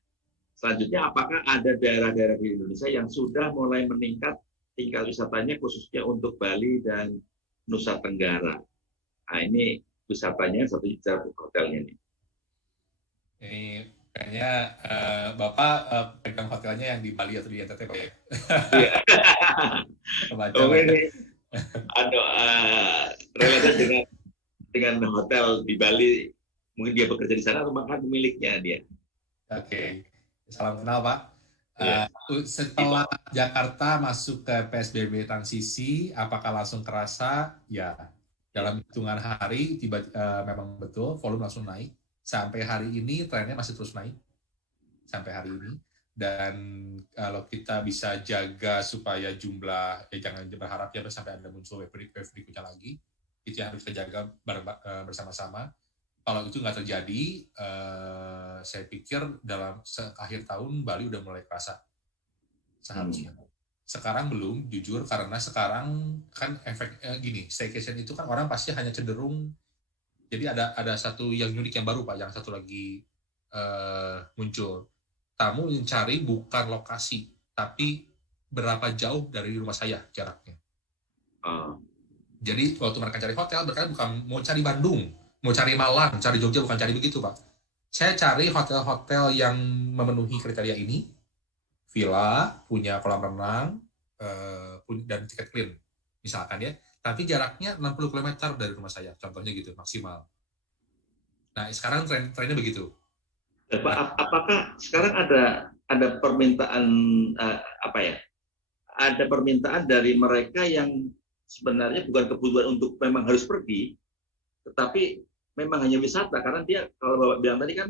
Selanjutnya, apakah ada daerah-daerah di Indonesia yang sudah mulai meningkat tingkat wisatanya khususnya untuk Bali dan Nusa Tenggara? Nah, ini wisatanya satu bicara hotelnya nih. Ini kayaknya Bapak pegang hotelnya yang di Bali atau di NTT, Pak? Iya. Ini relasi dengan hotel di Bali, mungkin dia bekerja di sana atau bahkan pemiliknya dia. Oke. Salam kenal, Pak. Setelah Jakarta masuk ke PSBB transisi, apakah langsung kerasa? Ya, dalam hitungan hari memang betul volume langsung naik. Sampai hari ini trennya masih terus naik sampai hari ini. Dan kalau kita bisa jaga supaya jumlah, jangan berharap ya sampai ada muncul wave berikutnya lagi, itu yang harus kita jaga bersama-sama. Kalau itu nggak terjadi, saya pikir dalam akhir tahun Bali udah mulai kerasa seharusnya. Sekarang belum, jujur, karena sekarang kan efek gini, staycation itu kan orang pasti hanya cenderung. Jadi ada satu yang unik yang baru, Pak, yang satu lagi muncul. Tamu mencari bukan lokasi, tapi berapa jauh dari rumah saya jaraknya. Jadi waktu mereka cari hotel, mereka bukan mau cari Bandung, mau cari Malang, cari Jogja, bukan cari begitu, Pak. Saya cari hotel-hotel yang memenuhi kriteria ini, villa, punya kolam renang, dan tiket clean, misalkan ya. Tapi jaraknya 60 km dari rumah saya, contohnya gitu, maksimal. Nah, sekarang trennya begitu. Apakah sekarang ada permintaan Ada permintaan dari mereka yang sebenarnya bukan kebutuhan untuk memang harus pergi, tetapi memang hanya wisata, karena dia kalau Bapak bilang tadi kan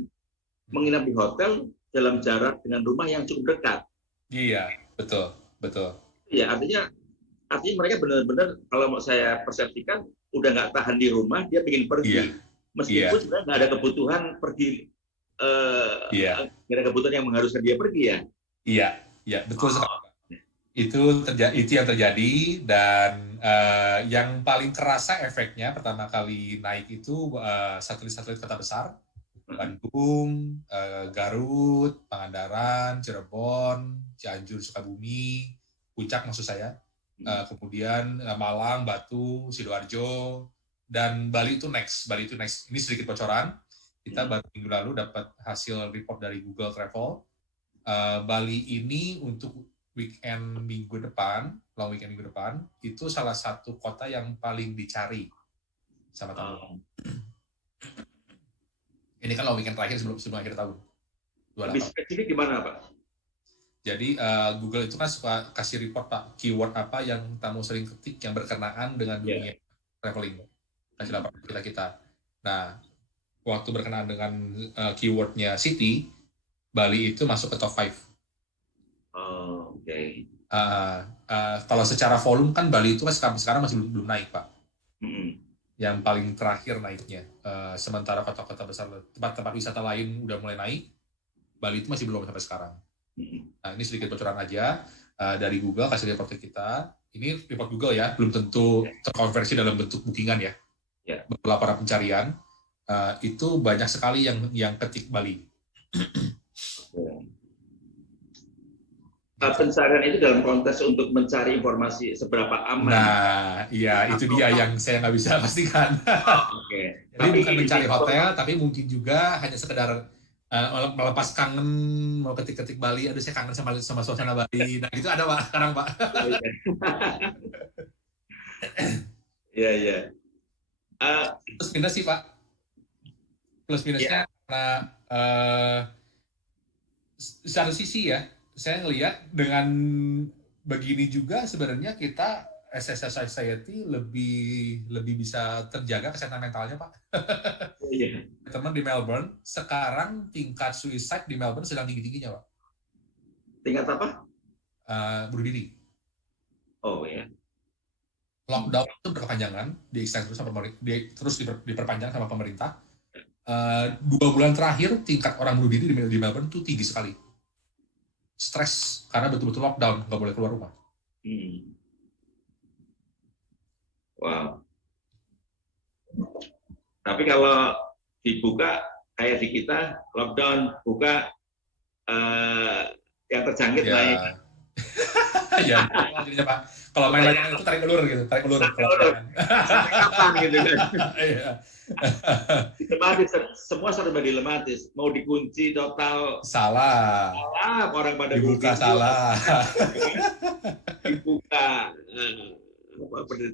menginap di hotel dalam jarak dengan rumah yang cukup dekat. Iya, betul. Iya, artinya mereka benar-benar kalau saya persepsikan udah nggak tahan di rumah, dia ingin pergi, meskipun sebenarnya nggak ada kebutuhan pergi, nggak ada kebutuhan yang mengharuskan dia pergi ya. Iya, betul sekali. Itu yang terjadi, dan yang paling kerasa efeknya pertama kali naik itu satelit-satelit kota besar, Bandung, Garut, Pangandaran, Cirebon, Cianjur, Sukabumi, Puncak maksud saya. Kemudian Malang, Batu, Sidoarjo, dan Bali itu next. Ini sedikit bocoran. Kita baru minggu lalu dapat hasil report dari Google Travel. Bali ini untuk long weekend minggu depan, itu salah satu kota yang paling dicari sama tamu. Ini kan long weekend terakhir sebelum akhir tahun. Lebih spesifik gimana, Pak? Jadi Google itu kan suka kasih report, Pak, keyword apa yang tamu sering ketik yang berkenaan dengan dunia traveling. Kasih laporan kita. Nah, waktu berkenaan dengan keywordnya city, Bali itu masuk ke top 5. Oke. Kalau secara volume kan Bali itu kan sekarang masih belum naik, Pak. Yang paling terakhir naiknya. Sementara kota-kota besar, tempat-tempat wisata lain udah mulai naik, Bali itu masih belum sampai sekarang. Nah, ini sedikit bocoran aja dari Google, kasih report ke kita. Ini report Google ya, belum tentu terkonversi dalam bentuk bookingan ya. Laporan pencarian. itu banyak sekali yang ketik Bali. Pencarian itu dalam konteks untuk mencari informasi seberapa aman. Nah, iya itu dia yang saya nggak bisa pastikan. Oke. Jadi bukan mencari hotel, tapi mungkin juga hanya sekedar melepas kangen, mau ketik-ketik Bali, aduh saya kangen sama suasana Bali. Nah itu ada Pak sekarang Pak. Iya, iya. Plus minus sih Pak. Plus minusnya karena satu sisi ya, saya ngelihat dengan begini juga sebenarnya kita SSS Society lebih bisa terjaga kesehatan mentalnya Pak. Iya. Teman di Melbourne, sekarang tingkat suicide di Melbourne sedang tinggi-tingginya Pak. Tingkat apa? Bunuh diri. Oh ya. Lockdown itu berkepanjangan, terus diperpanjang sama pemerintah. 2 bulan terakhir tingkat orang bunuh diri di Melbourne itu tinggi sekali. Stres karena betul-betul lockdown, nggak boleh keluar rumah. Wow. Tapi kalau dibuka kayak di kita lockdown buka yang terjangkit naik. Ya, jadinya Pak. Kalau main layangan itu tarik ulur gitu, tarik ulur. Sampai kapan gitu kan? Iya. Dilematis, semua serba dilematis. Mau dikunci total salah, orang pada dibuka salah. Dibuka.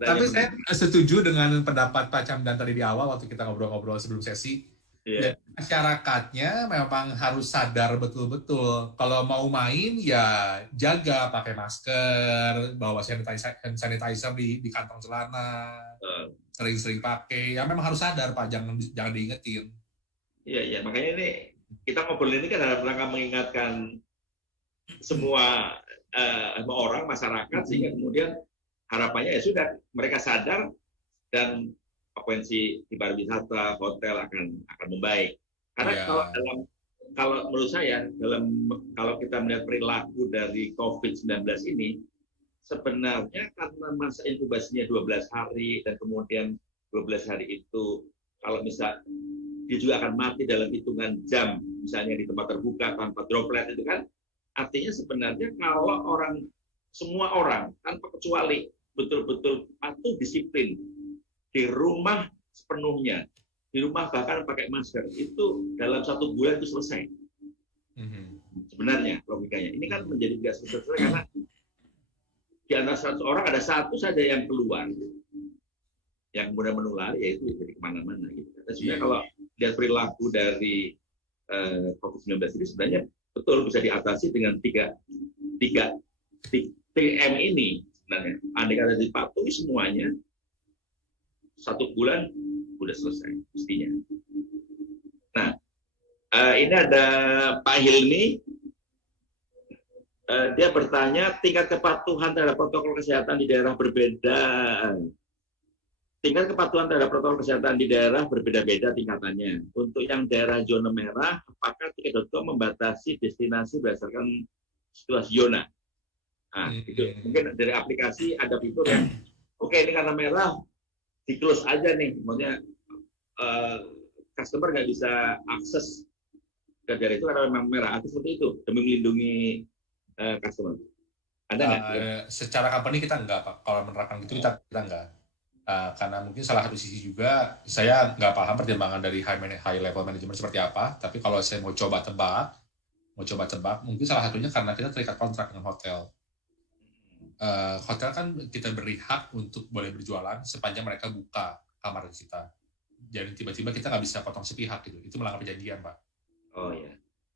Tapi saya setuju dengan pendapat Pak Camdan tadi di awal waktu kita ngobrol-ngobrol sebelum sesi. Yeah. Masyarakatnya memang harus sadar betul-betul. Kalau mau main ya jaga, pakai masker, bawa sanitizer di kantong celana, sering-sering pakai. Ya memang harus sadar Pak, jangan diingetin. Iya, makanya ini kita ngobrol ini kan dalam rangka mengingatkan semua orang masyarakat sehingga kemudian harapannya ya sudah mereka sadar dan frekuensi di pariwisata, hotel akan membaik. Karena kalau menurut saya kalau kita melihat perilaku dari COVID-19 ini sebenarnya karena masa inkubasinya 12 hari dan kemudian 12 hari itu kalau misal dia juga akan mati dalam hitungan jam misalnya di tempat terbuka tanpa droplet itu kan artinya sebenarnya kalau semua orang tanpa kecuali betul-betul patuh disiplin di rumah sepenuhnya, di rumah bahkan pakai masker, itu dalam 1 bulan itu selesai. Sebenarnya logikanya. Ini kan menjadi tidak selesai karena di antara 100 orang ada 1 saja yang keluar, yang mudah menular, yaitu jadi kemana-mana. Gitu. Dan sebenarnya kalau lihat perilaku dari COVID-19 ini sebenarnya betul bisa diatasi dengan 3M ini. Sebenarnya, andai kata dipatuhi semuanya, 1 bulan udah selesai mestinya. Nah, ini ada Pak Hilmi. Dia bertanya tingkat kepatuhan terhadap protokol kesehatan di daerah berbeda. Tingkat kepatuhan terhadap protokol kesehatan di daerah berbeda-beda tingkatannya. Untuk yang daerah zona merah, apakah Tiket.com membatasi destinasi berdasarkan situasi zona? Nah, itu mungkin dari aplikasi ada fitur yang oke, ini karena merah di-close aja nih, maksudnya customer nggak bisa akses ke daerah itu karena memang merah, atau seperti itu demi melindungi customer. Ada nggak? Secara company kita enggak Pak, kalau menerapkan gitu kita enggak. Karena mungkin salah satu sisi juga saya nggak paham pertimbangan dari high level management seperti apa, tapi kalau saya mau coba tebak, mungkin salah satunya karena kita terikat kontrak dengan hotel. Hotel kan kita beri hak untuk boleh berjualan sepanjang mereka buka kamar kita. Jadi tiba-tiba kita nggak bisa potong sepihak gitu. Itu melanggar perjanjian Pak. Oh ya.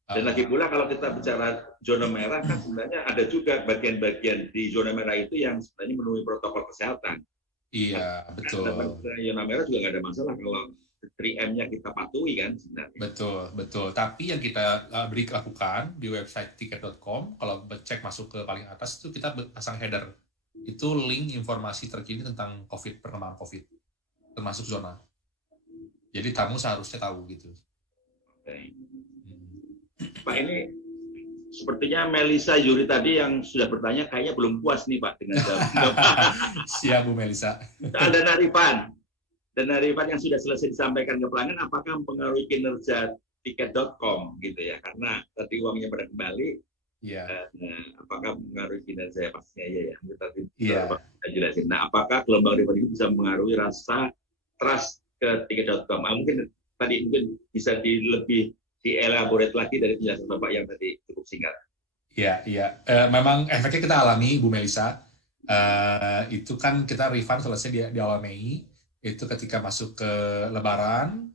Dan lagi pula kalau kita bicara zona merah kan sebenarnya ada juga bagian-bagian di zona merah itu yang sebenarnya memenuhi protokol kesehatan. Iya betul. Zona merah juga nggak ada masalah kalau 3M-nya kita patuhi kan sebenarnya. Betul. Tapi yang kita lakukan di website Tiket.com, kalau cek masuk ke paling atas itu kita pasang header. Itu link informasi terkini tentang COVID, perkembangan COVID, termasuk zona. Jadi tamu seharusnya tahu gitu. Oke. Pak, ini sepertinya Melisa Yuri tadi yang sudah bertanya kayaknya belum puas nih Pak dengan jawab. Siap Bu Melisa. Ada Narifan. Dan dari Rifan yang sudah selesai disampaikan ke pelanggan, apakah mempengaruhi kinerja tiket.com gitu ya? Karena tadi uangnya pada kembali, apakah mempengaruhi kinerja? Pastinya iya ya. Tadi kita jelasin. Nah, apakah gelombang Rifan ini bisa mempengaruhi rasa trust ke tiket.com? Mungkin bisa lebih dielaborate lagi dari penjelasan Bapak yang tadi cukup singkat. Iya. Memang efeknya kita alami, Bu Melisa. Itu kan kita refund selesai di awal Mei. Itu ketika masuk ke Lebaran,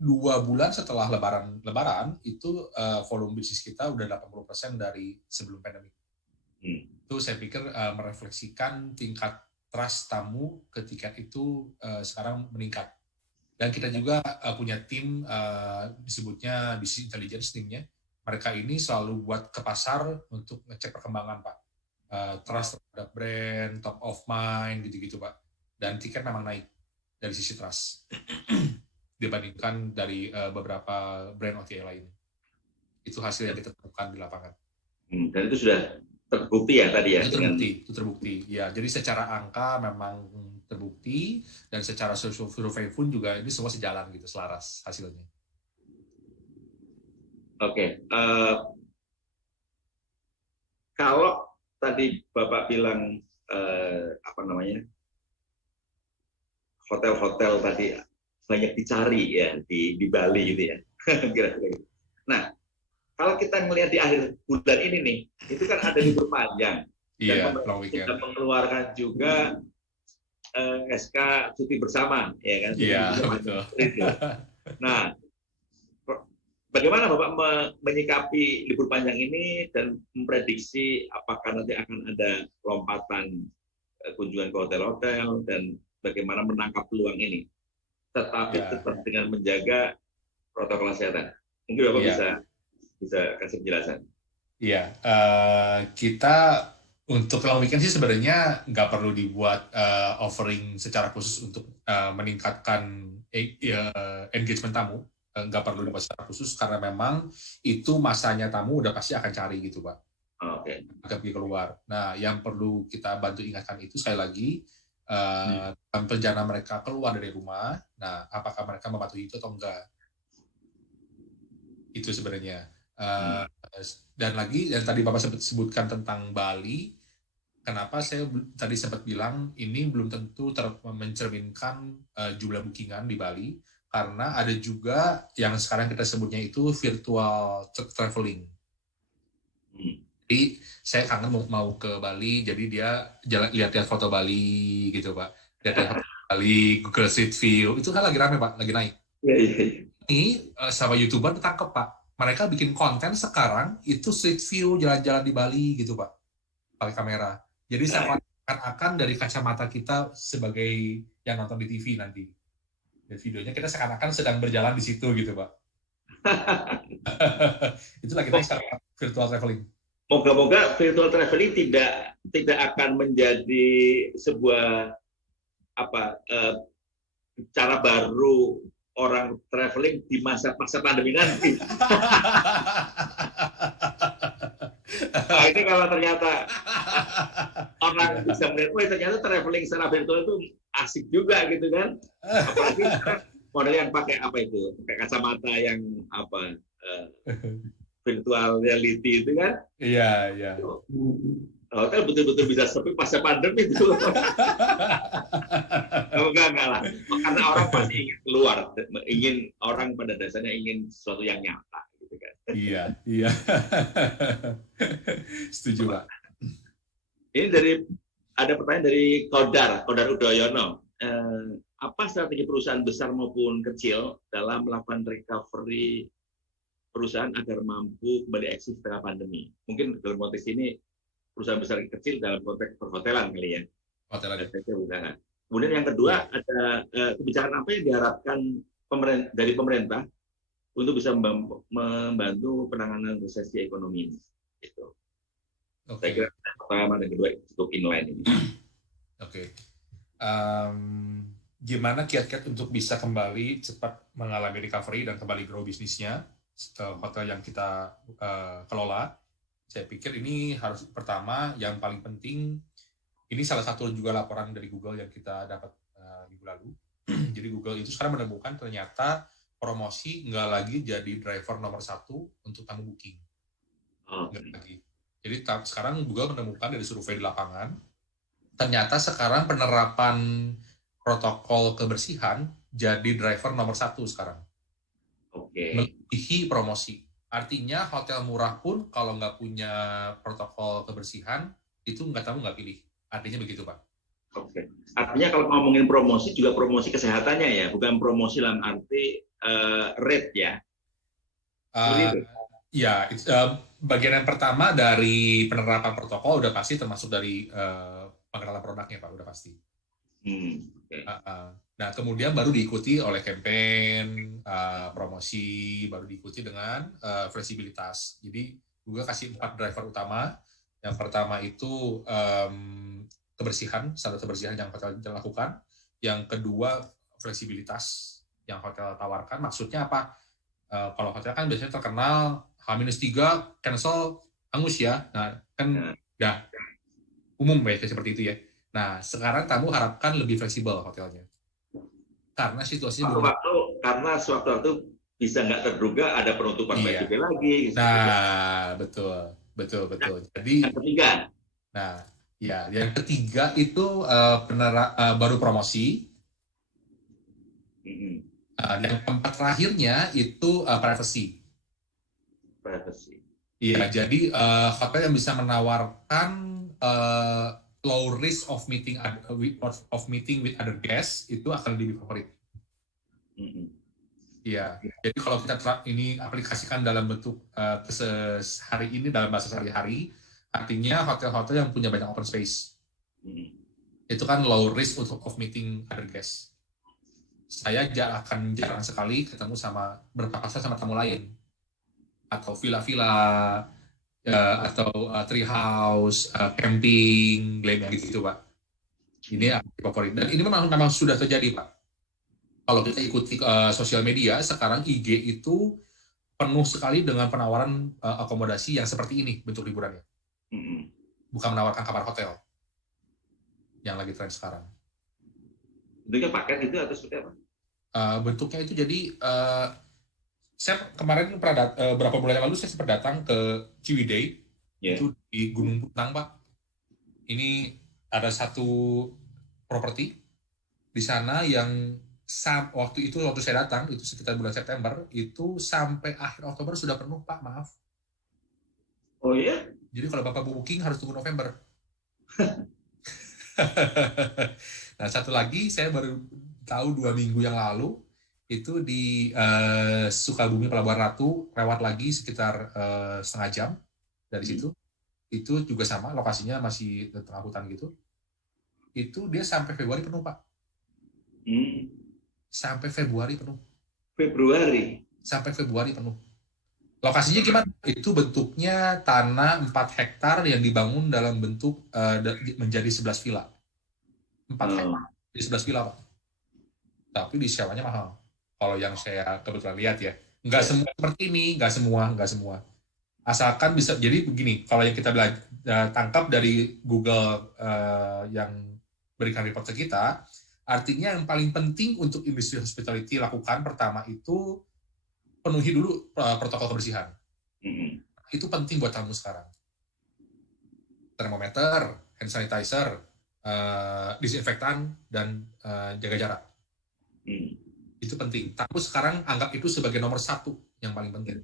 2 bulan setelah Lebaran itu volume bisnis kita udah 80% dari sebelum pandemi. Itu saya pikir merefleksikan tingkat trust tamu ketika itu sekarang meningkat. Dan kita juga punya tim disebutnya business intelligence timnya. Mereka ini selalu buat ke pasar untuk ngecek perkembangan, Pak. Trust terhadap brand, top of mind, gitu-gitu, Pak. Dan tiket memang naik dari sisi trust dibandingkan dari beberapa brand OTA lain. Itu hasil yang kita temukan di lapangan. Dan itu sudah terbukti ya tadi ya? Itu terbukti. Ya, jadi secara angka memang terbukti dan secara survei pun juga ini semua sejalan gitu, selaras hasilnya. Oke. Kalau tadi Bapak bilang hotel-hotel tadi banyak dicari ya di Bali gitu ya. Kira-kira gitu. Nah, kalau kita melihat di akhir bulan ini nih, itu kan ada libur panjang. Iya, dan sudah mengeluarkan juga SK cuti bersama, ya kan? Iya, betul. Nah, bagaimana Bapak menyikapi libur panjang ini dan memprediksi apakah nanti akan ada lompatan kunjungan ke hotel-hotel dan bagaimana menangkap peluang ini, tetapi tetap dengan menjaga protokol kesehatan? Mungkin Bapak bisa kasih penjelasan. Iya, kita untuk long weekend sih sebenarnya nggak perlu dibuat offering secara khusus untuk meningkatkan engagement tamu, nggak perlu dibuat secara khusus karena memang itu masanya tamu udah pasti akan cari gitu, Pak. Oke. Akan pergi keluar. Nah, yang perlu kita bantu ingatkan itu sekali lagi dalam perjalanan mereka keluar dari rumah, nah apakah mereka mematuhi itu atau enggak? Itu sebenarnya. Dan lagi yang tadi Bapak sebutkan tentang Bali, kenapa saya tadi sempat bilang ini belum tentu mencerminkan jumlah bookingan di Bali, karena ada juga yang sekarang kita sebutnya itu virtual traveling. Jadi saya kangen mau ke Bali, jadi dia lihat-lihat foto Bali gitu, Pak. Lihat-lihat foto Bali, Google Street View, itu kan lagi rame, Pak, lagi naik. Ini sama YouTuber ketangkep, Pak. Mereka bikin konten sekarang itu street view jalan-jalan di Bali gitu, Pak, pakai kamera. Jadi seakan-akan dari kacamata kita sebagai yang nonton di TV nanti. Dan videonya kita seakan-akan sedang berjalan di situ gitu, Pak. Itu lagi naik sekarang, virtual traveling. Moga-moga virtual traveling tidak akan menjadi sebuah cara baru orang traveling di masa pandemi nanti. Nah, ini kalau ternyata orang bisa melihat, ternyata traveling secara virtual itu asik juga gitu kan. Apalagi model yang pakai pakai kacamata yang virtual reality itu kan. Iya. Hotel betul-betul bisa sepi pasca pandemi itu. Enggak lah. Karena orang pasti ingin keluar, orang pada dasarnya ingin sesuatu yang nyata gitu kan. Iya. Setuju, Pak. Ini ada pertanyaan dari Kodar Udoyono. Apa strategi perusahaan besar maupun kecil dalam melakukan recovery perusahaan agar mampu kembali eksis setelah pandemi? Mungkin dalam konteks ini perusahaan besar dan kecil dalam konteks perhotelan kali ya. Hotelan. Kemudian yang kedua ada kebijakan apa yang diharapkan dari pemerintah untuk bisa membantu penanganan resesi ekonomi ini. Gitu. Saya kira pertama dan kedua cukup inline ini. Oke. Gimana kiat-kiat untuk bisa kembali cepat mengalami recovery dan kembali grow bisnisnya hotel yang kita kelola? Saya pikir ini harus pertama yang paling penting, ini salah satu juga laporan dari Google yang kita dapat minggu lalu. Jadi Google itu sekarang menemukan ternyata promosi nggak lagi jadi driver nomor satu untuk tamu booking. Nggak lagi. Jadi sekarang Google menemukan dari survei di lapangan, ternyata sekarang penerapan protokol kebersihan jadi driver nomor satu sekarang. Melebihi promosi. Artinya hotel murah pun kalau nggak punya protokol kebersihan, itu nggak pilih. Artinya begitu, Pak. Oke. Artinya kalau ngomongin promosi, juga promosi kesehatannya ya, bukan promosi dalam arti rate ya? Ya, bagian yang pertama dari penerapan protokol udah pasti termasuk dari pengenalan produknya, Pak, udah pasti. Nah, kemudian baru diikuti oleh campaign, promosi, baru diikuti dengan fleksibilitas. Jadi, Google kasih 4 driver utama. Yang pertama itu kebersihan, standar kebersihan yang hotel lakukan. Yang kedua, fleksibilitas yang hotel tawarkan. Maksudnya apa? Kalau hotel kan biasanya terkenal H-3 cancel hangus ya. Nah, kan udah umum ya seperti itu ya. Nah, sekarang tamu harapkan lebih fleksibel hotelnya. Karena situasinya karena sewaktu-waktu bisa nggak terduga ada penutupan PSBB lagi. Nah, betul. Jadi yang ketiga itu baru promosi. Yang keempat terakhirnya itu privacy. Iya, jadi hotel yang bisa menawarkan low risk of meeting with other guests itu akan lebih favorit. Iya, jadi kalau kita ini aplikasikan dalam bentuk hari ini dalam bahasa sehari-hari, artinya hotel-hotel yang punya banyak open space. Itu kan low risk of meeting other guests. Saya akan jarang sekali ketemu berpapasan sama tamu lain, atau villa-villa, atau tree house, camping, glamping gitu, Pak. Ini favorit. Dan ini memang sudah terjadi, Pak. Kalau kita ikuti sosial media, sekarang IG itu penuh sekali dengan penawaran akomodasi yang seperti ini bentuk liburannya. Bukan menawarkan kamar hotel yang lagi tren sekarang. Bentuknya paket itu atau seperti apa? Bentuknya itu jadi saya kemarin beberapa bulan yang lalu saya sempat datang ke Ciwidey, itu di Gunung Puntang, Pak. Ini ada satu properti di sana yang waktu saya datang itu sekitar bulan September, itu sampai akhir Oktober sudah penuh, Pak, maaf. Oh iya? Jadi kalau Bapak booking harus tunggu November. Nah, satu lagi saya baru tahu 2 minggu yang lalu itu di Sukabumi Pelabuhan Ratu, lewat lagi sekitar setengah jam dari situ. Itu juga sama, lokasinya masih di tengah hutan gitu. Itu dia sampai Februari penuh, Pak. Sampai Februari penuh. Sampai Februari penuh. Lokasinya gimana? Itu bentuknya tanah 4 hektar yang dibangun dalam bentuk menjadi 11 villa. 4 hektar di 11 villa, Pak. Tapi disewanya mahal. Kalau yang saya kebetulan lihat ya. Nggak semua seperti ini, nggak semua. Asalkan bisa, jadi begini, kalau yang kita tangkap dari Google yang berikan report ke kita, artinya yang paling penting untuk industri hospitality lakukan pertama itu penuhi dulu protokol kebersihan. Itu penting buat tamu sekarang. Termometer, hand sanitizer, disinfektan, dan jaga jarak. Itu penting. Tamu sekarang anggap itu sebagai nomor 1 yang paling penting.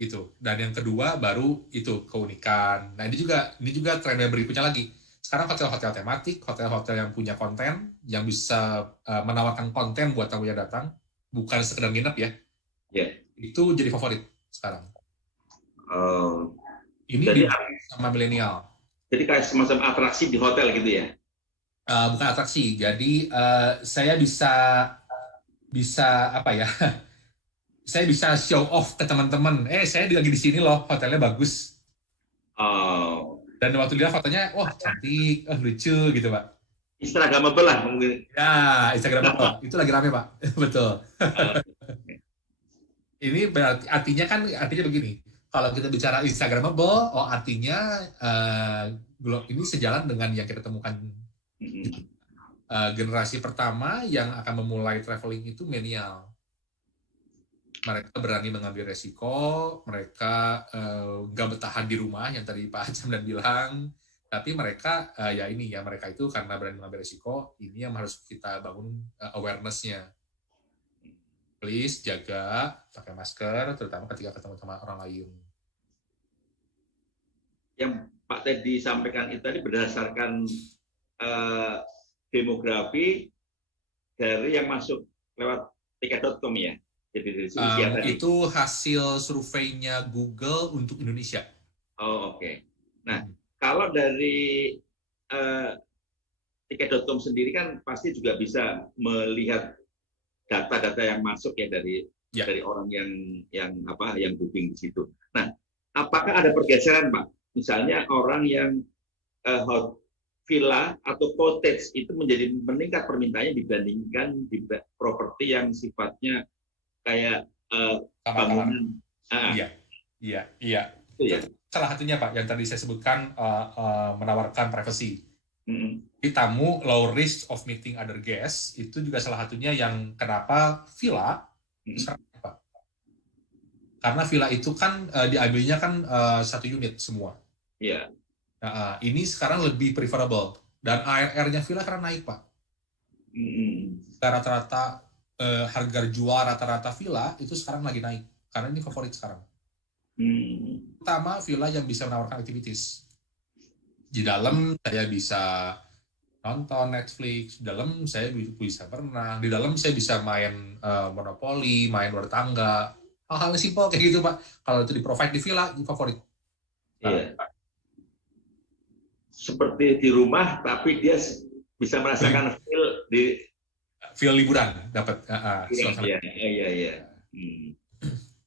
Gitu. Dan yang kedua baru itu keunikan. Nah, ini juga tren yang berikutnya lagi. Sekarang hotel-hotel tematik, hotel-hotel yang punya konten, yang bisa menawarkan konten buat tamu yang datang, bukan sekedar nginep ya. Itu jadi favorit sekarang. Ini jadi sama milenial. Jadi kayak semacam atraksi di hotel gitu ya? Bukan atraksi. Jadi saya bisa apa ya? Saya bisa show off ke teman-teman. Saya lagi di sini loh, hotelnya bagus. Dan waktu lihat fotonya, wah cantik, lucu gitu, Pak. Instagramable lah mungkin. Ya, Instagramable. Itu lagi rame, Pak. Betul. Ini berarti artinya begini. Kalau kita bicara Instagramable, artinya ini sejalan dengan yang kita temukan. generasi pertama yang akan memulai traveling itu milenial. Mereka berani mengambil resiko, mereka nggak bertahan di rumah yang tadi Pak Jamdan bilang, tapi mereka mereka itu karena berani mengambil resiko, ini yang harus kita bangun awareness-nya. Please jaga, pakai masker, terutama ketika ketemu sama orang lain. Yang Pak Teddy sampaikan itu tadi berdasarkan demografi dari yang masuk lewat tiket.com ya. Jadi dari usia tadi. Itu hasil surveinya Google untuk Indonesia. Oh, oke. Nah, kalau dari tiket.com sendiri kan pasti juga bisa melihat data-data yang masuk ya dari orang yang booking di situ. Nah, apakah ada pergeseran, Pak? Misalnya orang yang villa atau cottage itu menjadi meningkat permintaannya dibandingkan di properti yang sifatnya kayak bangunan. Iya. Itu ya. Salah satunya Pak, yang tadi saya sebutkan menawarkan privacy. Di tamu low risk of meeting other guests itu juga salah satunya yang kenapa villa sekarang Pak. Karena villa itu kan diambilnya kan satu unit semua. Iya. Nah, ini sekarang lebih preferable dan ARR-nya villa karena naik Pak. Rata-rata harga jual rata-rata villa itu sekarang lagi naik karena ini favorit sekarang. Pertama, villa yang bisa menawarkan activities. Di dalam saya bisa nonton Netflix, di dalam saya bisa berenang, di dalam saya bisa main monopoli, main luar tangga, hal-hal simpel kayak gitu Pak. Kalau itu di-provide di villa, ini favorit. Iya. Seperti di rumah, tapi dia bisa merasakan feel liburan dapat. Iya.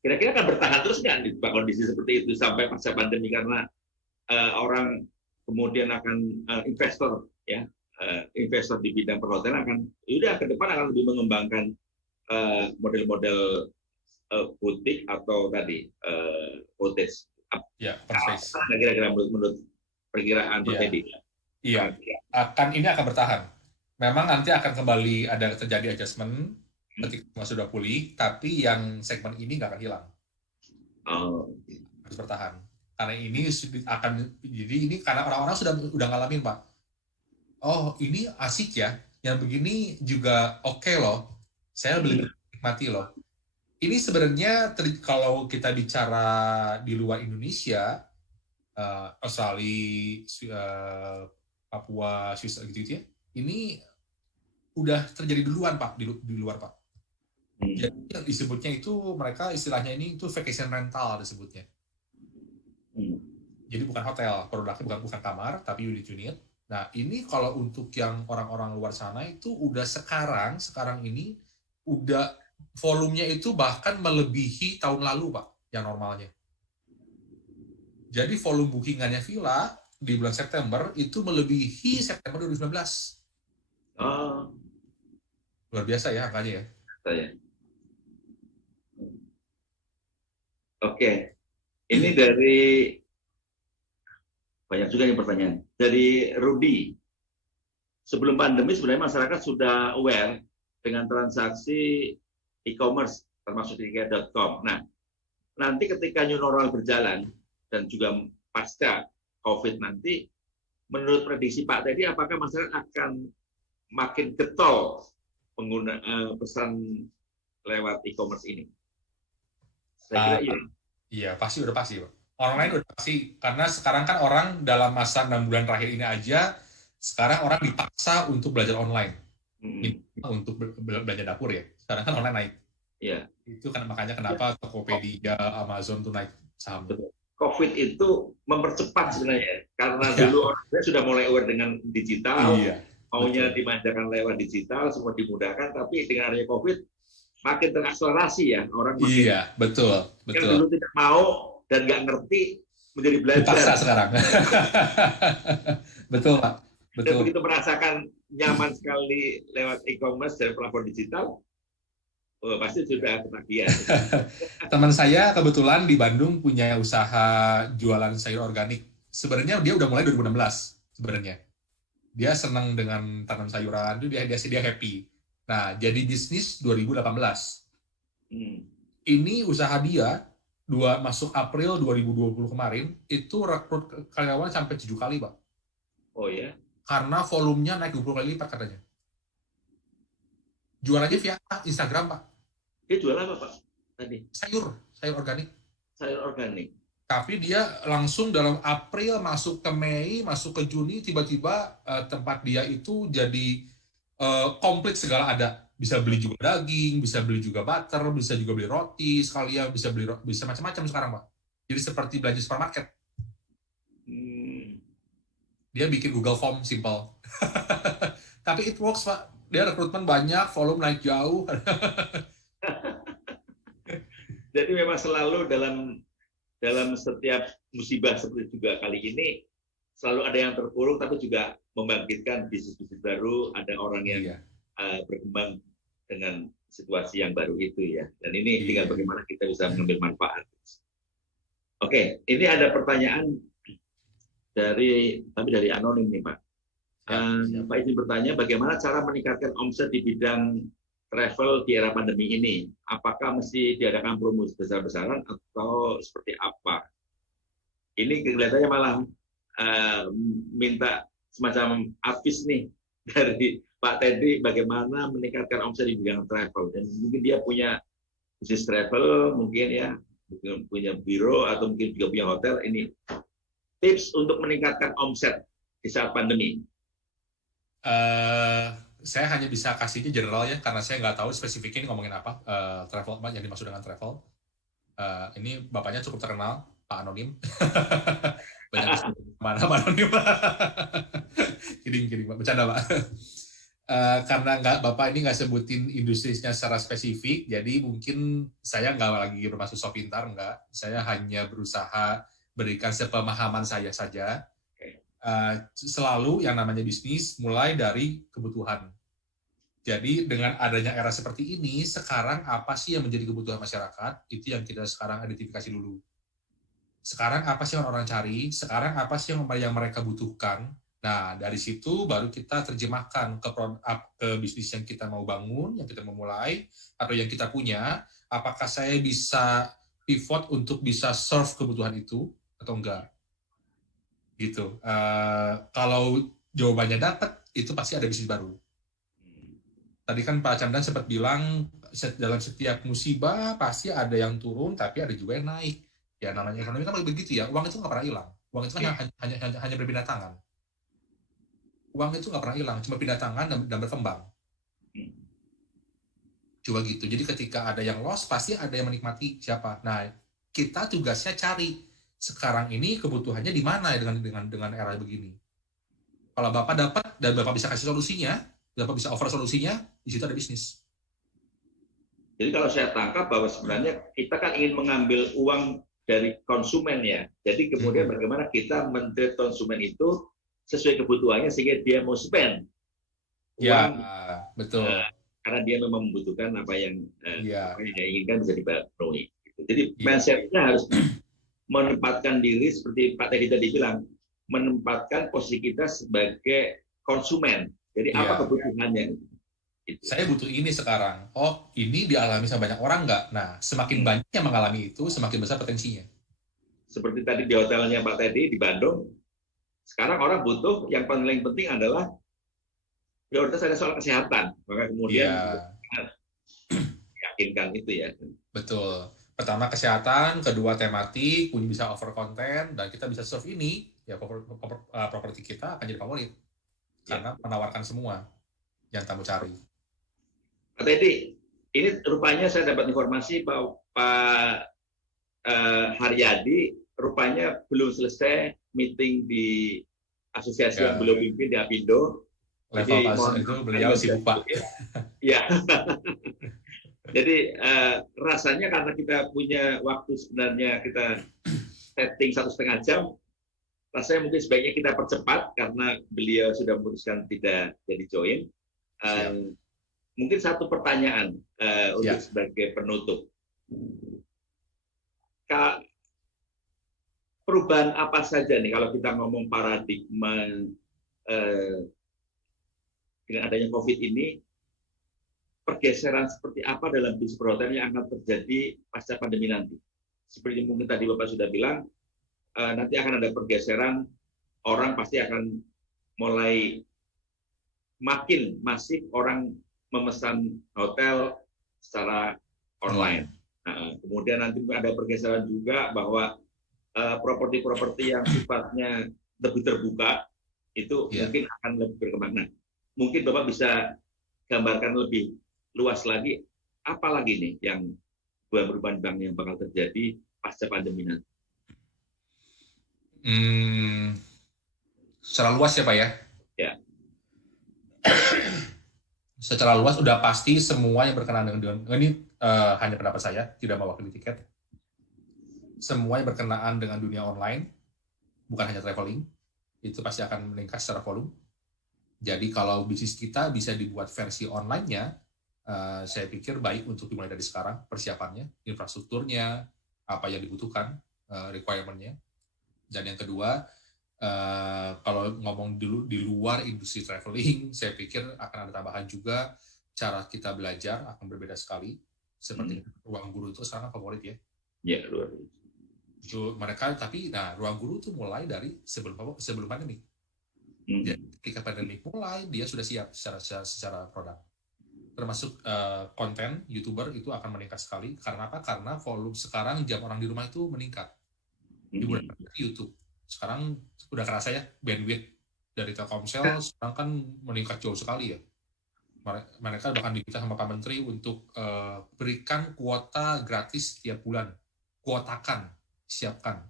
Kira-kira akan bertahan terus nggak di kondisi seperti itu sampai masa pandemi karena orang kemudian akan investor di bidang perhotelan akan ke depan akan lebih mengembangkan model-model butik atau tadi cottage. Ya, persis. Kira-kira menurut perkiraan Pak Teddy. Iya, ini akan bertahan. Memang nanti akan kembali ada terjadi adjustment ketika sudah pulih, tapi yang segmen ini nggak akan hilang. Harus bertahan. Karena ini karena orang-orang sudah ngalamin Pak. Oh, ini asik ya. Yang begini juga oke loh. Saya menikmati loh. Ini sebenarnya kalau kita bicara di luar Indonesia, Australia, Papua, Swiss gitu ya. Ini udah terjadi duluan Pak di luar Pak. Jadi yang disebutnya itu mereka istilahnya ini itu vacation rental disebutnya. Jadi bukan hotel, produknya bukan kamar tapi unit. Nah, ini kalau untuk yang orang-orang luar sana itu udah sekarang ini udah volumenya itu bahkan melebihi tahun lalu Pak, yang normalnya. Jadi volume bookingannya villa di bulan September itu melebihi September 2019. Luar biasa ya angkanya ya. Oke. Ini dari banyak juga yang pertanyaan. Dari Rudi. Sebelum pandemi sebenarnya masyarakat sudah aware dengan transaksi e-commerce termasuk tiket.com. Nah, nanti ketika new normal berjalan dan juga pasca COVID nanti, menurut prediksi Pak Teddy, apakah masyarakat akan makin getol pengguna pesan lewat e-commerce ini? Saya kira iya. Iya, udah pasti, Pak. Online udah pasti, karena sekarang kan orang dalam masa 6 bulan terakhir ini aja, sekarang orang dipaksa untuk belajar online. Untuk belanja dapur ya. Sekarang kan online naik. Iya. Itu kan makanya kenapa Tokopedia, Amazon tuh naik saham. COVID itu mempercepat sebenarnya, karena dulu orang sudah mulai aware dengan digital, maunya dimanjakan lewat digital, semua dimudahkan, tapi dengan adanya COVID, makin terakselerasi ya, orang makin... Iya, betul. Yang dulu tidak mau dan nggak ngerti, menjadi belajar. Dipaksa sekarang. Betul, Pak. Betul. Dan begitu merasakan nyaman sekali lewat e-commerce dan platform digital, pasti sudah ketagihan. Teman saya kebetulan di Bandung punya usaha jualan sayur organik. Sebenarnya dia udah mulai 2016 sebenarnya. Dia senang dengan tanam sayuran, itu dia happy. Nah, jadi bisnis 2018. Ini usaha dia masuk April 2020 kemarin, itu rekrut karyawan sampai 7 kali, Pak. Oh ya. Karena volumenya naik 20 kali lipat katanya. Jualannya via Instagram, Pak. Dia jual apa, Pak? Tadi? Sayur organik. Sayur organik. Tapi dia langsung dalam April masuk ke Mei, masuk ke Juni, tiba-tiba tempat dia itu jadi komplit segala ada. Bisa beli juga daging, bisa beli juga butter, bisa juga beli roti sekalian, bisa macam-macam sekarang, Pak. Jadi seperti belanja supermarket. Dia bikin Google Form simple. Tapi it works, Pak. Dia rekrutmen banyak, volume naik jauh. Jadi memang selalu dalam setiap musibah seperti juga kali ini selalu ada yang terpuruk, tapi juga membangkitkan bisnis-bisnis baru. Ada orang yang berkembang dengan situasi yang baru itu ya. Dan ini tinggal bagaimana kita bisa mengambil manfaat. Oke, ini ada pertanyaan dari anonim nih, Pak. Pak izin bertanya, bagaimana cara meningkatkan omset di bidang travel di era pandemi ini? Apakah mesti diadakan promosi besar-besaran atau seperti apa? Ini kelihatannya malah minta semacam advice nih dari Pak Teddy bagaimana meningkatkan omset di bidang travel. Dan mungkin dia punya bisnis travel, mungkin ya, punya biro atau mungkin juga punya hotel. Ini tips untuk meningkatkan omset di saat pandemi. Saya hanya bisa kasihnya general ya, karena saya nggak tahu spesifiknya ini ngomongin apa, travel apa yang dimaksud dengan travel. Ini bapaknya cukup terkenal, Pak Anonim. Banyak mana Pak Anonim. Kidding, Pak. Bercanda, Pak. Karena Bapak ini nggak sebutin industrinya secara spesifik, jadi mungkin saya nggak lagi bermaksud so pintar, nggak. Saya hanya berusaha berikan sepemahaman saya saja. Selalu yang namanya bisnis mulai dari kebutuhan. Jadi dengan adanya era seperti ini, sekarang apa sih yang menjadi kebutuhan masyarakat? Itu yang kita sekarang identifikasi dulu. Sekarang apa sih yang orang cari? Sekarang apa sih yang mereka butuhkan? Nah, dari situ baru kita terjemahkan ke bisnis yang kita mau bangun, yang kita mau mulai, atau yang kita punya. Apakah saya bisa pivot untuk bisa serve kebutuhan itu atau enggak? Gitu. Kalau jawabannya dapat, itu pasti ada bisnis baru. Tadi kan Pak Camdan sempat bilang dalam setiap musibah pasti ada yang turun, tapi ada juga yang naik. Ya namanya ekonomi kan begitu ya. Uang itu nggak pernah hilang. Uang itu kan hanya berpindah tangan. Uang itu nggak pernah hilang, cuma pindah tangan dan berkembang. Coba gitu. Jadi ketika ada yang loss, pasti ada yang menikmati. Siapa? Nah, kita tugasnya cari. Sekarang ini kebutuhannya di mana ya dengan era begini. Kalau Bapak dapat dan Bapak bisa kasih solusinya, Bapak bisa offer solusinya, di situ ada bisnis. Jadi kalau saya tangkap bahwa sebenarnya kita kan ingin mengambil uang dari konsumen ya. Jadi kemudian bagaimana kita men-treat konsumen itu sesuai kebutuhannya sehingga dia mau spend uang. Ya, betul. Karena dia memang membutuhkan apa yang dia inginkan bisa dipenuhi. Jadi mindset-nya harus menempatkan diri seperti Pak Teddy tadi bilang, menempatkan posisi kita sebagai konsumen. Jadi apa kebutuhannya? Saya butuh ini sekarang. Oh, ini dialami sama banyak orang nggak? Nah, semakin banyak yang mengalami itu, semakin besar potensinya. Seperti tadi di hotelnya Pak Teddy di Bandung, sekarang orang butuh yang paling penting adalah prioritas ada soal kesehatan. Maka kemudian yakinkan itu ya. Betul. Pertama kesehatan, kedua tematik, punya bisa over konten, dan kita bisa serve ini, ya properti kita akan jadi favorit. Karena menawarkan semua yang kamu cari. Pak Teddy, ini rupanya saya dapat informasi Pak Haryadi rupanya belum selesai meeting di asosiasi yang belum pimpin di Apindo. Level pas itu beliau sibuk, Pak. Ya. Jadi rasanya karena kita punya waktu sebenarnya kita setting 1,5 jam, rasanya mungkin sebaiknya kita percepat karena beliau sudah memutuskan tidak jadi join. Mungkin satu pertanyaan untuk sebagai penutup. Perubahan apa saja nih kalau kita ngomong paradigma dengan adanya COVID ini, pergeseran seperti apa dalam bisnis perhotelan yang akan terjadi pasca pandemi nanti. Seperti mungkin tadi Bapak sudah bilang, nanti akan ada pergeseran, orang pasti akan mulai makin masif orang memesan hotel secara online. Kemudian nanti ada pergeseran juga bahwa properti-properti yang sifatnya lebih terbuka, itu mungkin akan lebih berkembang. Nah, mungkin Bapak bisa gambarkan lebih luas lagi, apa lagi nih yang perubahan bank yang bakal terjadi pasca pandemi nanti? Secara luas ya Pak ya? Ya. Secara luas udah pasti semua yang berkenaan dengan ini hanya pendapat saya, tidak mewakili tiket. Semua yang berkenaan dengan dunia online, bukan hanya traveling, itu pasti akan meningkat secara volume. Jadi kalau bisnis kita bisa dibuat versi online-nya, saya pikir baik untuk dimulai dari sekarang, persiapannya, infrastrukturnya, apa yang dibutuhkan, requirement-nya. Dan yang kedua, kalau ngomong dulu di luar industri traveling, saya pikir akan ada tambahan juga, cara kita belajar akan berbeda sekali. Seperti ruang guru itu sekarang favorit ya. Ya, luar biasa. Itu mereka, tapi ruang guru itu mulai dari sebelum pandemi. Jadi ketika pandemi mulai, dia sudah siap secara produk. Termasuk konten YouTuber itu akan meningkat sekali. Karena apa? Karena volume sekarang jam orang di rumah itu meningkat. Hiburan YouTube. Sekarang udah kerasa ya, bandwidth dari Telkomsel sekarang kan meningkat jauh sekali ya. Mereka bahkan diminta sama Pak Menteri untuk berikan kuota gratis setiap bulan. Kuotakan, siapkan.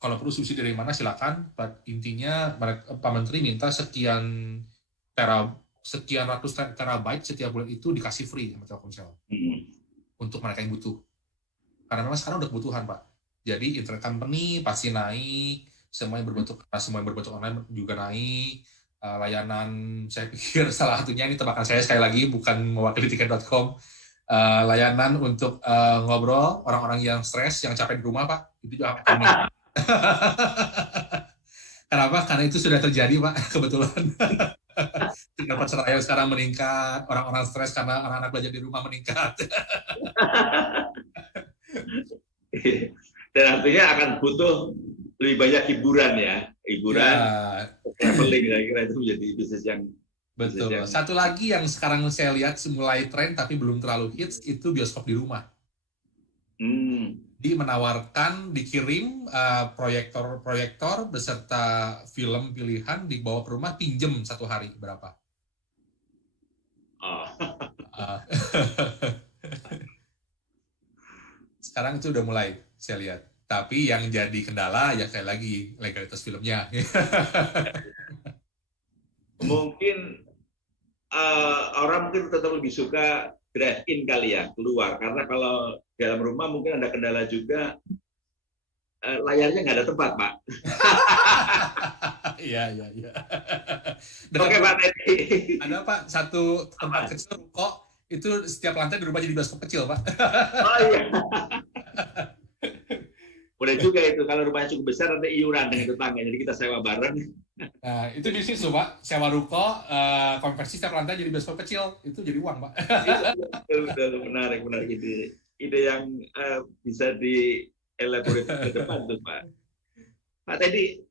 Kalau perlu subsidi dari mana silakan. Intinya Pak Menteri minta sekian ratus terabyte setiap bulan itu dikasih free sama Telkomsel untuk mereka yang butuh. Karena memang sekarang udah kebutuhan Pak. Jadi internet company pasti naik, semua yang berbentuk online juga naik. Layanan saya pikir salah satunya ini tebakan saya sekali lagi bukan mewakili tiket.com. Layanan untuk ngobrol orang-orang yang stres, yang capek di rumah Pak, itu juga akan naik. Kenapa? Karena itu sudah terjadi Pak, kebetulan. Dapat seraya sekarang meningkat, orang-orang stres karena anak-anak belajar di rumah meningkat. Dan artinya akan butuh lebih banyak hiburan ya, traveling, kira-kira itu menjadi bisnis yang betul. Satu lagi yang sekarang saya lihat mulai tren tapi belum terlalu hits itu bioskop di rumah. Di menawarkan, dikirim proyektor beserta film pilihan dibawa ke rumah, pinjem 1 hari berapa? Sekarang itu udah mulai saya lihat. Tapi yang jadi kendala ya sekali lagi legalitas filmnya. Mungkin orang mungkin tetap lebih suka drive-in kali ya, keluar. Karena kalau dalam rumah mungkin ada kendala juga, layarnya nggak ada tempat, Pak. Iya. Oke, Pak Teddy. Ada Pak, satu tempat kecil kok, itu setiap lantai berubah jadi bioskop kecil, Pak. Oh iya. Boleh juga itu, kalau rumahnya cukup besar ada iuran dengan tetangga, jadi kita sewa bareng. Nah, itu bisnis tuh Pak, sewa ruko, konversi setiap lantai jadi bioskop kecil, itu jadi uang Pak. Betul, menarik ide yang bisa dielaborasi ke depan tuh Pak. Pak Teddy,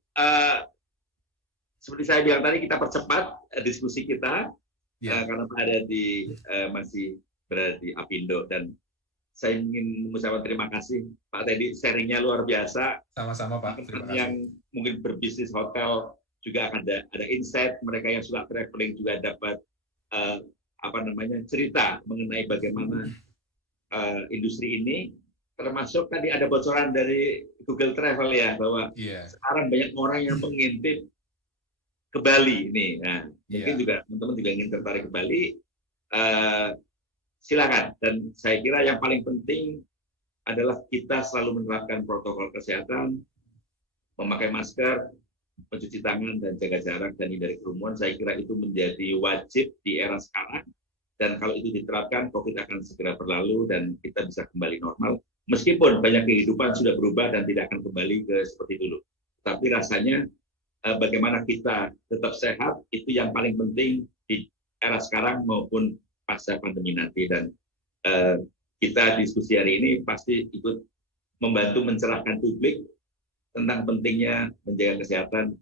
seperti saya bilang tadi, kita percepat diskusi kita, karena Pak ada masih berada di Apindo, dan saya ingin mengucapkan terima kasih Pak Teddy, sharingnya luar biasa. Sama-sama Pak. Terima kasih. Yang mungkin berbisnis hotel juga akan ada insight, mereka yang suka traveling juga dapat cerita mengenai bagaimana industri ini, termasuk tadi ada bocoran dari Google Travel ya, bahwa sekarang banyak orang yang mengintip ke Bali nih. Nah, mungkin juga teman-teman juga ingin tertarik ke Bali. Silakan. Dan saya kira yang paling penting adalah kita selalu menerapkan protokol kesehatan, memakai masker, mencuci tangan, dan jaga jarak, dan hindari kerumunan. Saya kira itu menjadi wajib di era sekarang. Dan kalau itu diterapkan, COVID akan segera berlalu dan kita bisa kembali normal. Meskipun banyak kehidupan sudah berubah dan tidak akan kembali ke seperti dulu. Tapi rasanya bagaimana kita tetap sehat, itu yang paling penting di era sekarang maupun pasca pandemi nanti. Dan kita diskusi hari ini pasti ikut membantu mencerahkan publik tentang pentingnya menjaga kesehatan,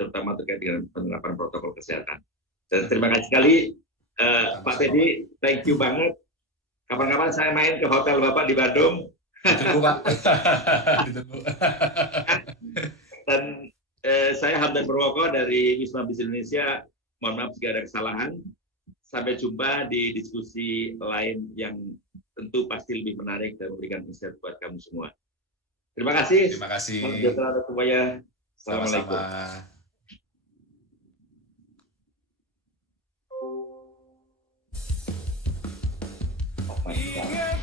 terutama terkait dengan penerapan protokol kesehatan. Dan terima kasih sekali Pak Teddy, thank you banget. Kapan-kapan saya main ke hotel Bapak di Bandung. Ditunggu, Pak. Ditunggu. Dan saya Hamdan Purwoko dari Wisma Bisnis Indonesia. Mohon maaf jika ada kesalahan. Sampai jumpa di diskusi lain yang tentu pasti lebih menarik dan memberikan insight buat kamu semua. Terima kasih. Terima kasih. Assalamualaikum. Sama-sama. Oh my God.